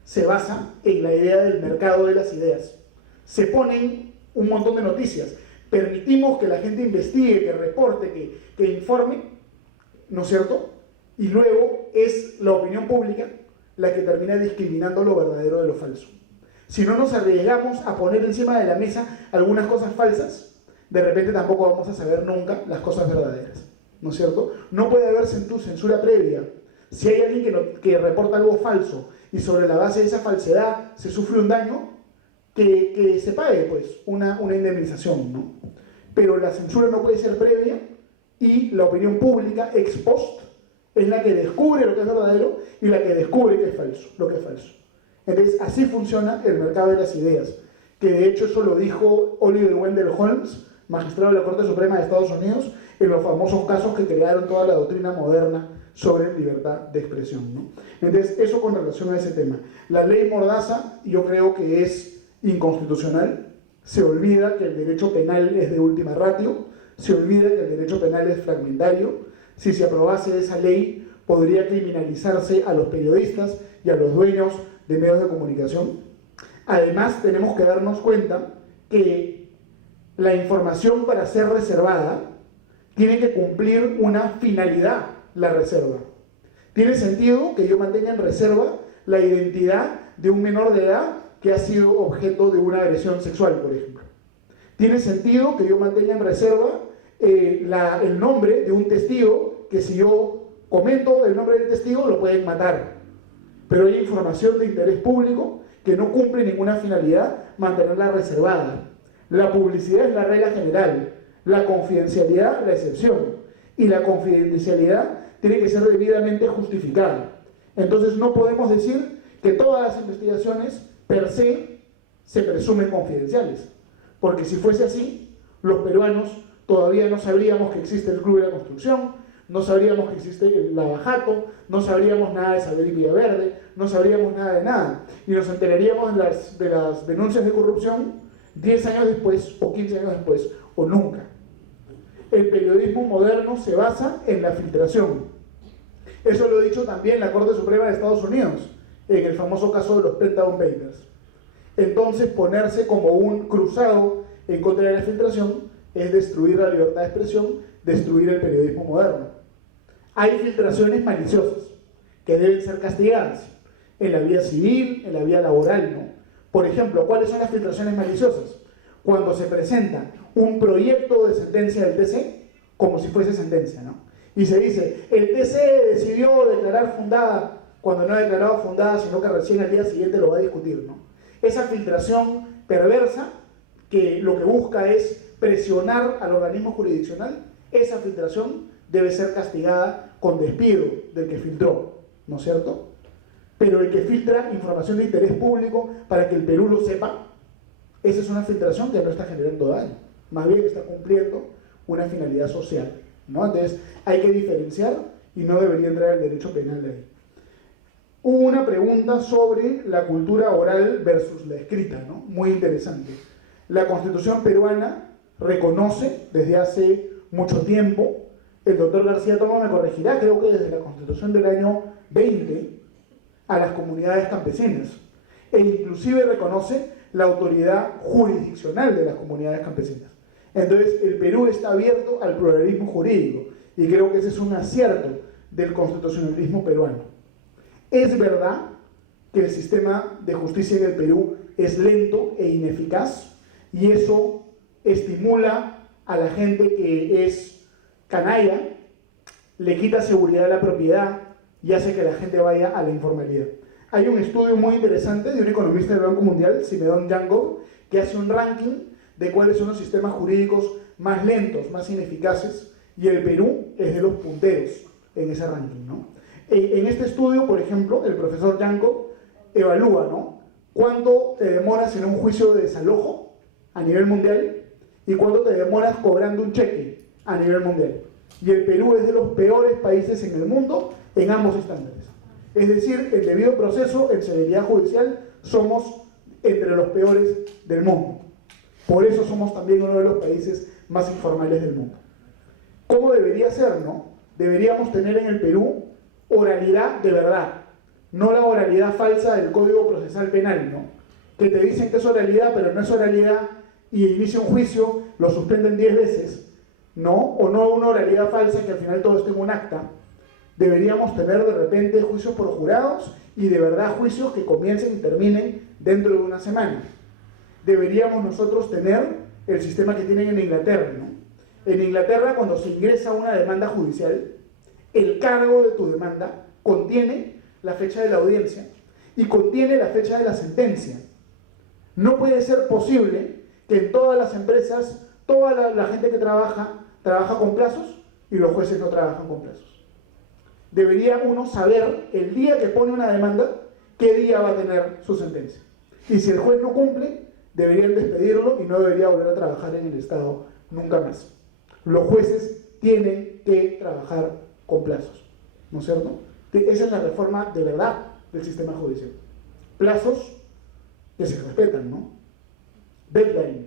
se basa en la idea del mercado de las ideas. Se ponen un montón de noticias, permitimos que la gente investigue, que reporte, que informe, ¿no es cierto? Y luego es la opinión pública la que termina discriminando lo verdadero de lo falso. Si no nos arriesgamos a poner encima de la mesa algunas cosas falsas, de repente tampoco vamos a saber nunca las cosas verdaderas, ¿no es cierto? No puede haber censura previa. Si hay alguien que reporta algo falso y sobre la base de esa falsedad se sufre un daño, que se pague pues una indemnización, ¿no? Pero la censura no puede ser previa y la opinión pública ex post es la que descubre lo que es verdadero y la que descubre que es falso, lo que es falso. Entonces así funciona el mercado de las ideas, que de hecho eso lo dijo Oliver Wendell Holmes, magistrado de la Corte Suprema de Estados Unidos, en los famosos casos que crearon toda la doctrina moderna sobre libertad de expresión, ¿no? Entonces eso con relación a ese tema. La ley Mordaza yo creo que es inconstitucional, se olvida que el derecho penal es de última ratio, se olvida que el derecho penal es fragmentario. Si se aprobase esa ley, podría criminalizarse a los periodistas y a los dueños de medios de comunicación. Además, tenemos que darnos cuenta que la información para ser reservada tiene que cumplir una finalidad, la reserva. Tiene sentido que yo mantenga en reserva la identidad de un menor de edad que ha sido objeto de una agresión sexual, por ejemplo. Tiene sentido que yo mantenga en reserva el nombre de un testigo, que si yo comento el nombre del testigo lo pueden matar. Pero hay información de interés público que no cumple ninguna finalidad, mantenerla reservada. La publicidad es la regla general, la confidencialidad la excepción, y la confidencialidad tiene que ser debidamente justificada. Entonces no podemos decir que todas las investigaciones per se presumen confidenciales, porque si fuese así, los peruanos todavía no sabríamos que existe el Club de la Construcción, no sabríamos que existe el Lavajato, no sabríamos nada de Saber y Villaverde, no sabríamos nada de nada, y nos enteraríamos de las denuncias de corrupción 10 años después, o 15 años después, o nunca. El periodismo moderno se basa en la filtración. Eso lo ha dicho también la Corte Suprema de Estados Unidos, en el famoso caso de los Pentagon Papers. Entonces, ponerse como un cruzado en contra de la filtración es destruir la libertad de expresión, destruir el periodismo moderno. Hay filtraciones maliciosas que deben ser castigadas en la vía civil, en la vía laboral, ¿no? Por ejemplo, ¿cuáles son las filtraciones maliciosas? Cuando se presenta un proyecto de sentencia del TC como si fuese sentencia, ¿no? Y se dice, el TC decidió declarar fundada, cuando no ha declarado fundada, sino que recién al día siguiente lo va a discutir, ¿no? Esa filtración perversa, que lo que busca es presionar al organismo jurisdiccional, esa filtración debe ser castigada con despido del que filtró, ¿no es cierto? Pero el que filtra información de interés público para que el Perú lo sepa, esa es una filtración que no está generando daño, más bien está cumpliendo una finalidad social, ¿no? Entonces hay que diferenciar y no debería entrar el derecho penal de ahí. Hubo una pregunta sobre la cultura oral versus la escrita, ¿no? Muy interesante. La Constitución peruana reconoce desde hace mucho tiempo, el doctor García Toma me corregirá, creo que desde la Constitución del año 20, a las comunidades campesinas, e inclusive reconoce la autoridad jurisdiccional de las comunidades campesinas. Entonces, el Perú está abierto al pluralismo jurídico, y creo que ese es un acierto del constitucionalismo peruano. Es verdad que el sistema de justicia en el Perú es lento e ineficaz, y eso estimula a la gente que es canalla, le quita seguridad a la propiedad y hace que la gente vaya a la informalidad. Hay un estudio muy interesante de un economista del Banco Mundial, Simedon Jangov, que hace un ranking de cuáles son los sistemas jurídicos más lentos, más ineficaces, y el Perú es de los punteros en ese ranking, ¿no? En este estudio, por ejemplo, el profesor Jangov evalúa, ¿no?, cuánto te demoras en un juicio de desalojo a nivel mundial y cuánto te demoras cobrando un cheque a nivel mundial. Y el Perú es de los peores países en el mundo en ambos estándares. Es decir, en debido proceso, en celeridad judicial, somos entre los peores del mundo. Por eso somos también uno de los países más informales del mundo. ¿Cómo debería ser, no? Deberíamos tener en el Perú oralidad de verdad, no la oralidad falsa del Código Procesal Penal, ¿no? Que te dicen que es oralidad, pero no es oralidad, y inicia un juicio, lo suspenden 10 veces, ¿no? O no una oralidad falsa que al final todo esté en un acta. Deberíamos tener de repente juicios por jurados y de verdad juicios que comiencen y terminen dentro de una semana. Deberíamos nosotros tener el sistema que tienen en Inglaterra, ¿no? En Inglaterra, cuando se ingresa una demanda judicial, el cargo de tu demanda contiene la fecha de la audiencia y contiene la fecha de la sentencia. No puede ser posible que en todas las empresas, toda la gente que trabaja con plazos y los jueces no trabajan con plazos. Debería uno saber el día que pone una demanda, qué día va a tener su sentencia. Y si el juez no cumple, deberían despedirlo y no debería volver a trabajar en el Estado nunca más. Los jueces tienen que trabajar con plazos, ¿no es cierto? Esa es la reforma de verdad del sistema judicial. Plazos que se respetan, ¿no? Deadline,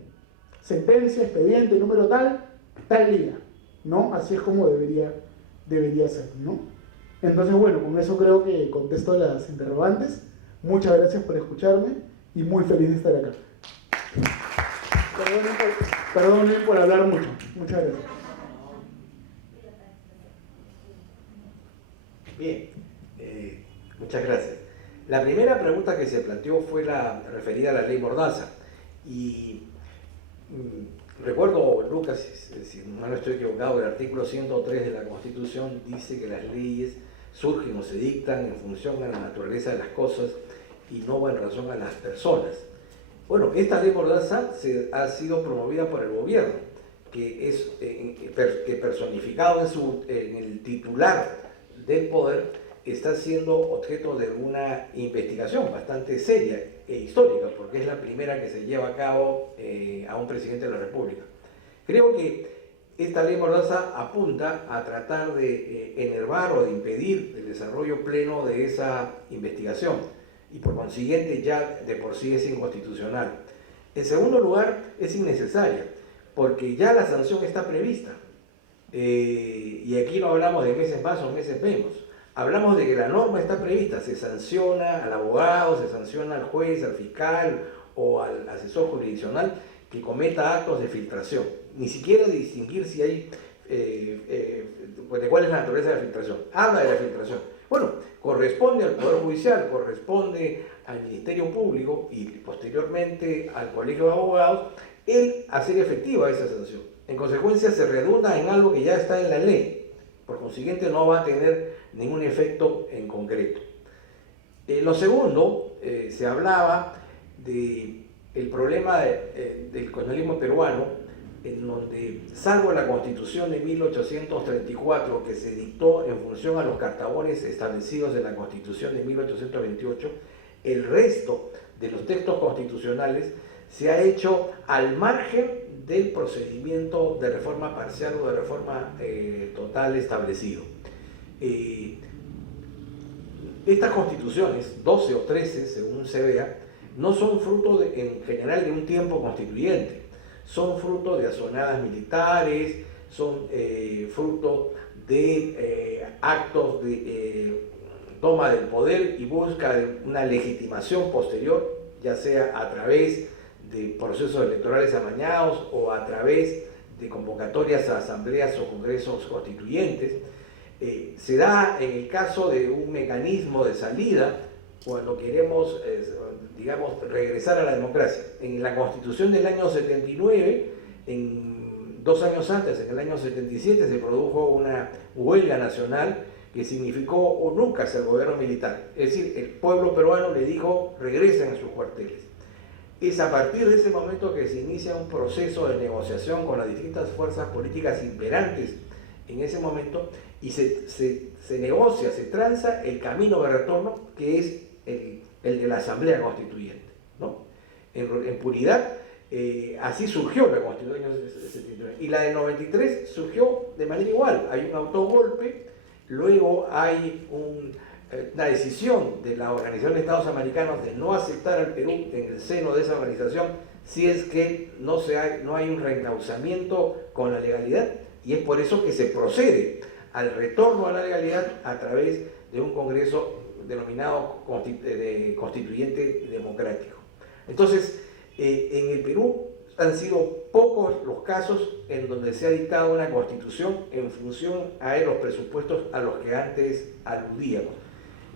sentencia, expediente, número tal día, ¿no? Así es como debería ser, ¿no? Entonces, bueno, con eso creo que contesto las interrogantes. Muchas gracias por escucharme y muy feliz de estar acá. Perdonen por hablar mucho. Muchas gracias. Bien, muchas gracias. La primera pregunta que se planteó fue la referida a la ley Mordaza. Y recuerdo, Lucas, si no estoy equivocado, el artículo 103 de la Constitución dice que las leyes surgen o se dictan en función a la naturaleza de las cosas y no en razón a las personas. Bueno, esta ley Mordaza ha sido promovida por el gobierno, que personificado en el titular del poder está siendo objeto de una investigación bastante seria e histórica, porque es la primera que se lleva a cabo a un presidente de la República. Creo que esta ley Mordaza apunta a tratar de enervar o de impedir el desarrollo pleno de esa investigación y por consiguiente ya de por sí es inconstitucional. En segundo lugar, es innecesaria, porque ya la sanción está prevista. Y aquí no hablamos de meses más o meses menos. Hablamos de que la norma está prevista, se sanciona al abogado, se sanciona al juez, al fiscal o al asesor jurisdiccional que cometa actos de filtración. Ni siquiera distinguir si hay, de cuál es la naturaleza de la filtración. Habla de la filtración. Bueno, corresponde al Poder Judicial, corresponde al Ministerio Público y posteriormente al Colegio de Abogados el hacer efectiva esa sanción. En consecuencia, se redunda en algo que ya está en la ley. Por consiguiente, no va a tener ningún efecto en concreto. Lo segundo, se hablaba del problema del colonialismo peruano, en donde, salvo la Constitución de 1834, que se dictó en función a los cartabones establecidos en la Constitución de 1828, el resto de los textos constitucionales se ha hecho al margen del procedimiento de reforma parcial o de reforma total establecido. Estas constituciones, 12 o 13 según se vea, no son fruto en general de un tiempo constituyente, son fruto de asonadas militares, son fruto de actos de toma del poder y busca de una legitimación posterior, ya sea a través de procesos electorales amañados o a través de convocatorias a asambleas o congresos constituyentes. Se da en el caso de un mecanismo de salida cuando queremos, digamos, regresar a la democracia. En la Constitución del año 79, 2 años antes, en el año 77, se produjo una huelga nacional que significó un nunca el gobierno militar. Es decir, el pueblo peruano le dijo, regresen a sus cuarteles. Es a partir de ese momento que se inicia un proceso de negociación con las distintas fuerzas políticas imperantes en ese momento y se negocia, se tranza el camino de retorno que es el de la Asamblea Constituyente, ¿no? En puridad, así surgió la Constitución del año 79. Y la del 93 surgió de manera igual. Hay un autogolpe, luego hay una decisión de la Organización de Estados Americanos de no aceptar al Perú en el seno de esa organización si es que no hay un reencauzamiento con la legalidad, y es por eso que se procede al retorno a la legalidad a través de un congreso denominado constituyente democrático. Entonces, en el Perú han sido pocos los casos en donde se ha dictado una constitución en función a los presupuestos a los que antes aludíamos.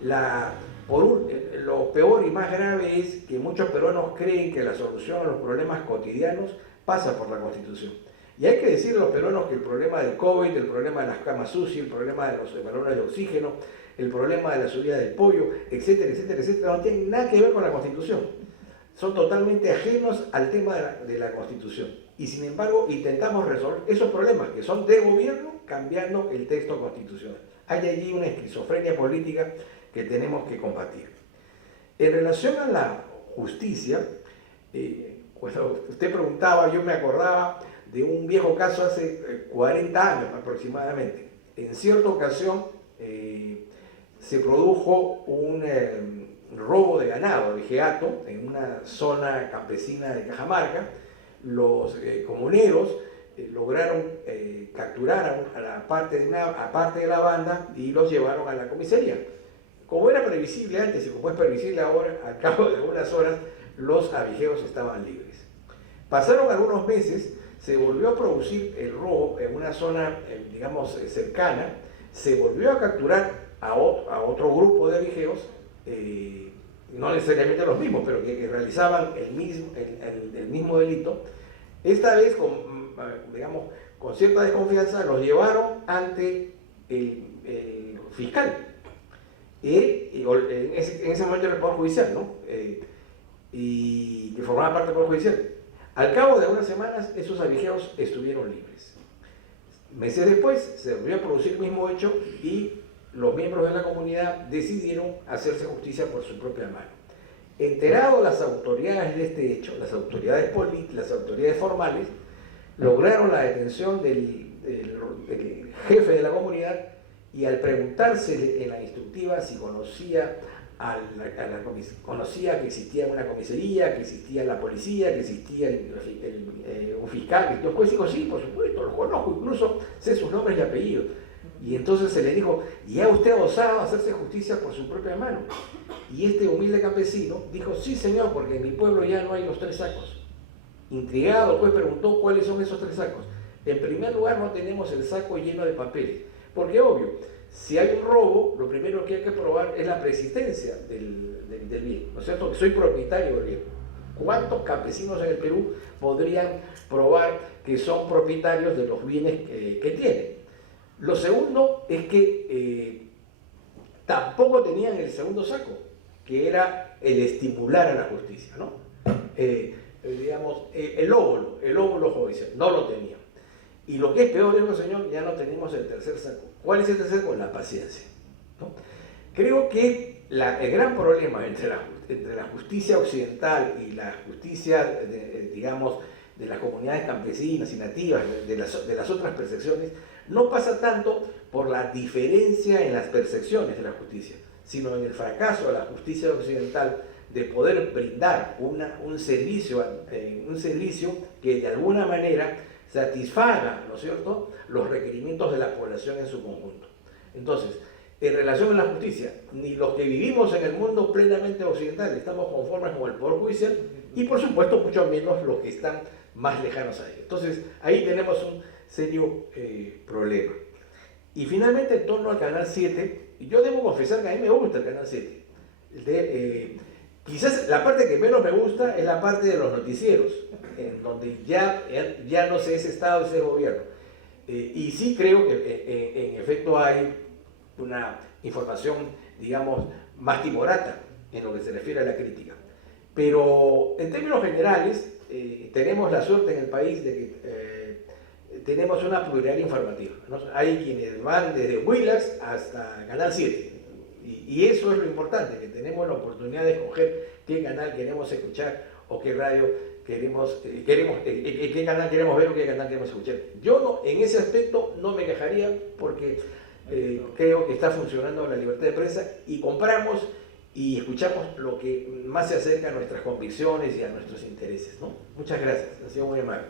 Lo peor y más grave es que muchos peruanos creen que la solución a los problemas cotidianos pasa por la Constitución. Y hay que decirle a los peruanos que el problema del COVID, el problema de las camas UCI, el problema de los balones de oxígeno, el problema de la subida del pollo, etcétera, etcétera, etcétera, no tienen nada que ver con la Constitución. Son totalmente ajenos al tema de la Constitución. Y sin embargo, intentamos resolver esos problemas que son de gobierno cambiando el texto constitucional. Hay allí una esquizofrenia política que tenemos que combatir. En relación a la justicia, cuando usted preguntaba, yo me acordaba de un viejo caso hace 40 años aproximadamente. En cierta ocasión se produjo un robo de ganado, de vejeato, en una zona campesina de Cajamarca. Los comuneros lograron capturar a parte de la banda y los llevaron a la comisaría. Como era previsible antes y como es previsible ahora, al cabo de unas horas los avijeos estaban libres. Pasaron algunos meses, se volvió a producir el robo en una zona, digamos, cercana, se volvió a capturar a otro grupo de avijeos, no necesariamente los mismos, pero que realizaban el mismo delito. Esta vez, con cierta desconfianza, los llevaron ante el fiscal. En ese momento era el Poder Judicial, ¿no? Y que formaba parte del Poder Judicial. Al cabo de unas semanas, esos avijeos estuvieron libres. Meses después, se volvió a producir el mismo hecho y los miembros de la comunidad decidieron hacerse justicia por su propia mano. Enterados las autoridades de este hecho, las autoridades políticas, las autoridades formales, lograron la detención del jefe de la comunidad y al preguntarse en la instructiva si conocía conocía que existía una comisaría, que existía la policía, que existía un fiscal, que un juez dijo, sí, por supuesto, los conozco, incluso sé sus nombres y apellidos. Y entonces se le dijo, ¿ya usted ha osado hacerse justicia por su propia mano? Y este humilde campesino dijo, sí señor, porque en mi pueblo ya no hay los 3 sacos. Intrigado, el juez preguntó cuáles son esos 3 sacos. En primer lugar, no tenemos el saco lleno de papeles, porque obvio, si hay un robo, lo primero que hay que probar es la persistencia del bien, ¿no es cierto? Soy propietario del bien. ¿Cuántos campesinos en el Perú podrían probar que son propietarios de los bienes que tienen? Lo segundo es que tampoco tenían el segundo saco, que era el estimular a la justicia, ¿no? Digamos, el óvulo judicial, no lo tenían. Y lo que es peor, dijo el señor, ya no tenemos el tercer saco. ¿Cuál es el tercer saco? La paciencia, ¿no? Creo que el gran problema entre la justicia occidental y la justicia, digamos, de las comunidades campesinas y nativas, de las otras percepciones, no pasa tanto por la diferencia en las percepciones de la justicia, sino en el fracaso de la justicia occidental de poder brindar un servicio que de alguna manera satisfaga, ¿no es cierto?, los requerimientos de la población en su conjunto. Entonces, en relación a la justicia, ni los que vivimos en el mundo plenamente occidental estamos conformes con el Poder Judicial, y por supuesto mucho menos los que están más lejanos a él. Entonces, ahí tenemos un serio problema. Y finalmente, en torno al Canal 7, yo debo confesar que a mí me gusta el Canal 7. Quizás la parte que menos me gusta es la parte de los noticieros, en donde ya no sé ese Estado, ese gobierno. Y sí creo que en efecto hay una información, digamos, más timorata en lo que se refiere a la crítica. Pero en términos generales, tenemos la suerte en el país de que tenemos una pluralidad informativa, ¿no? Hay quienes van desde Willax hasta Canal 7. Y eso es lo importante, que tenemos la oportunidad de escoger qué canal queremos escuchar o qué radio qué canal queremos ver o qué canal queremos escuchar. Yo no, en ese aspecto no me quejaría porque creo que está funcionando la libertad de prensa y compramos y escuchamos lo que más se acerca a nuestras convicciones y a nuestros intereses, ¿no? Muchas gracias, ha sido muy amable.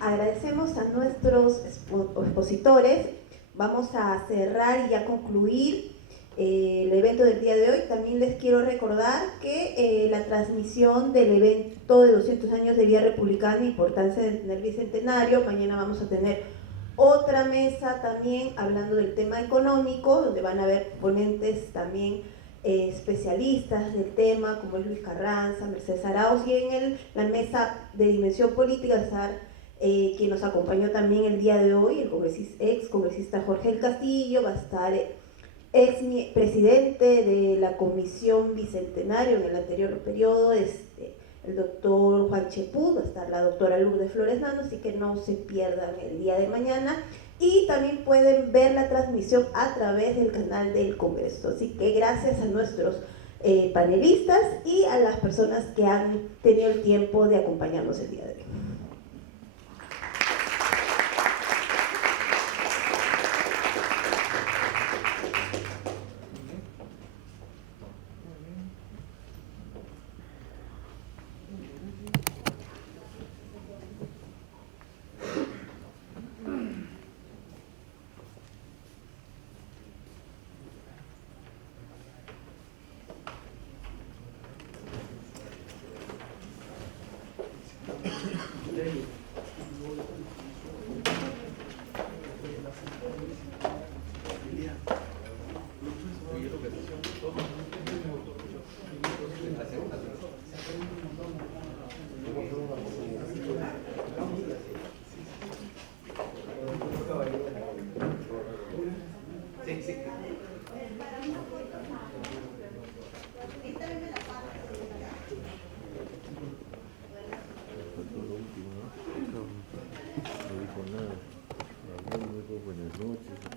Agradecemos a nuestros expositores. Vamos a cerrar y ya concluir el evento del día de hoy. También les quiero recordar que la transmisión del evento de 200 años de Vía Republicana, importancia del Bicentenario, mañana vamos a tener otra mesa también hablando del tema económico, donde van a haber ponentes también especialistas del tema, como es Luis Carranza, Mercedes Arauz, y en la mesa de dimensión política va a estar quien nos acompañó también el día de hoy, el ex congresista Jorge El Castillo, va a estar ex presidente de la Comisión Bicentenario en el anterior periodo, el doctor Juan Chepú, va a estar la doctora Lourdes Flores Nano, así que no se pierdan el día de mañana. Y también pueden ver la transmisión a través del canal del Congreso. Así que gracias a nuestros panelistas y a las personas que han tenido el tiempo de acompañarnos el día de hoy.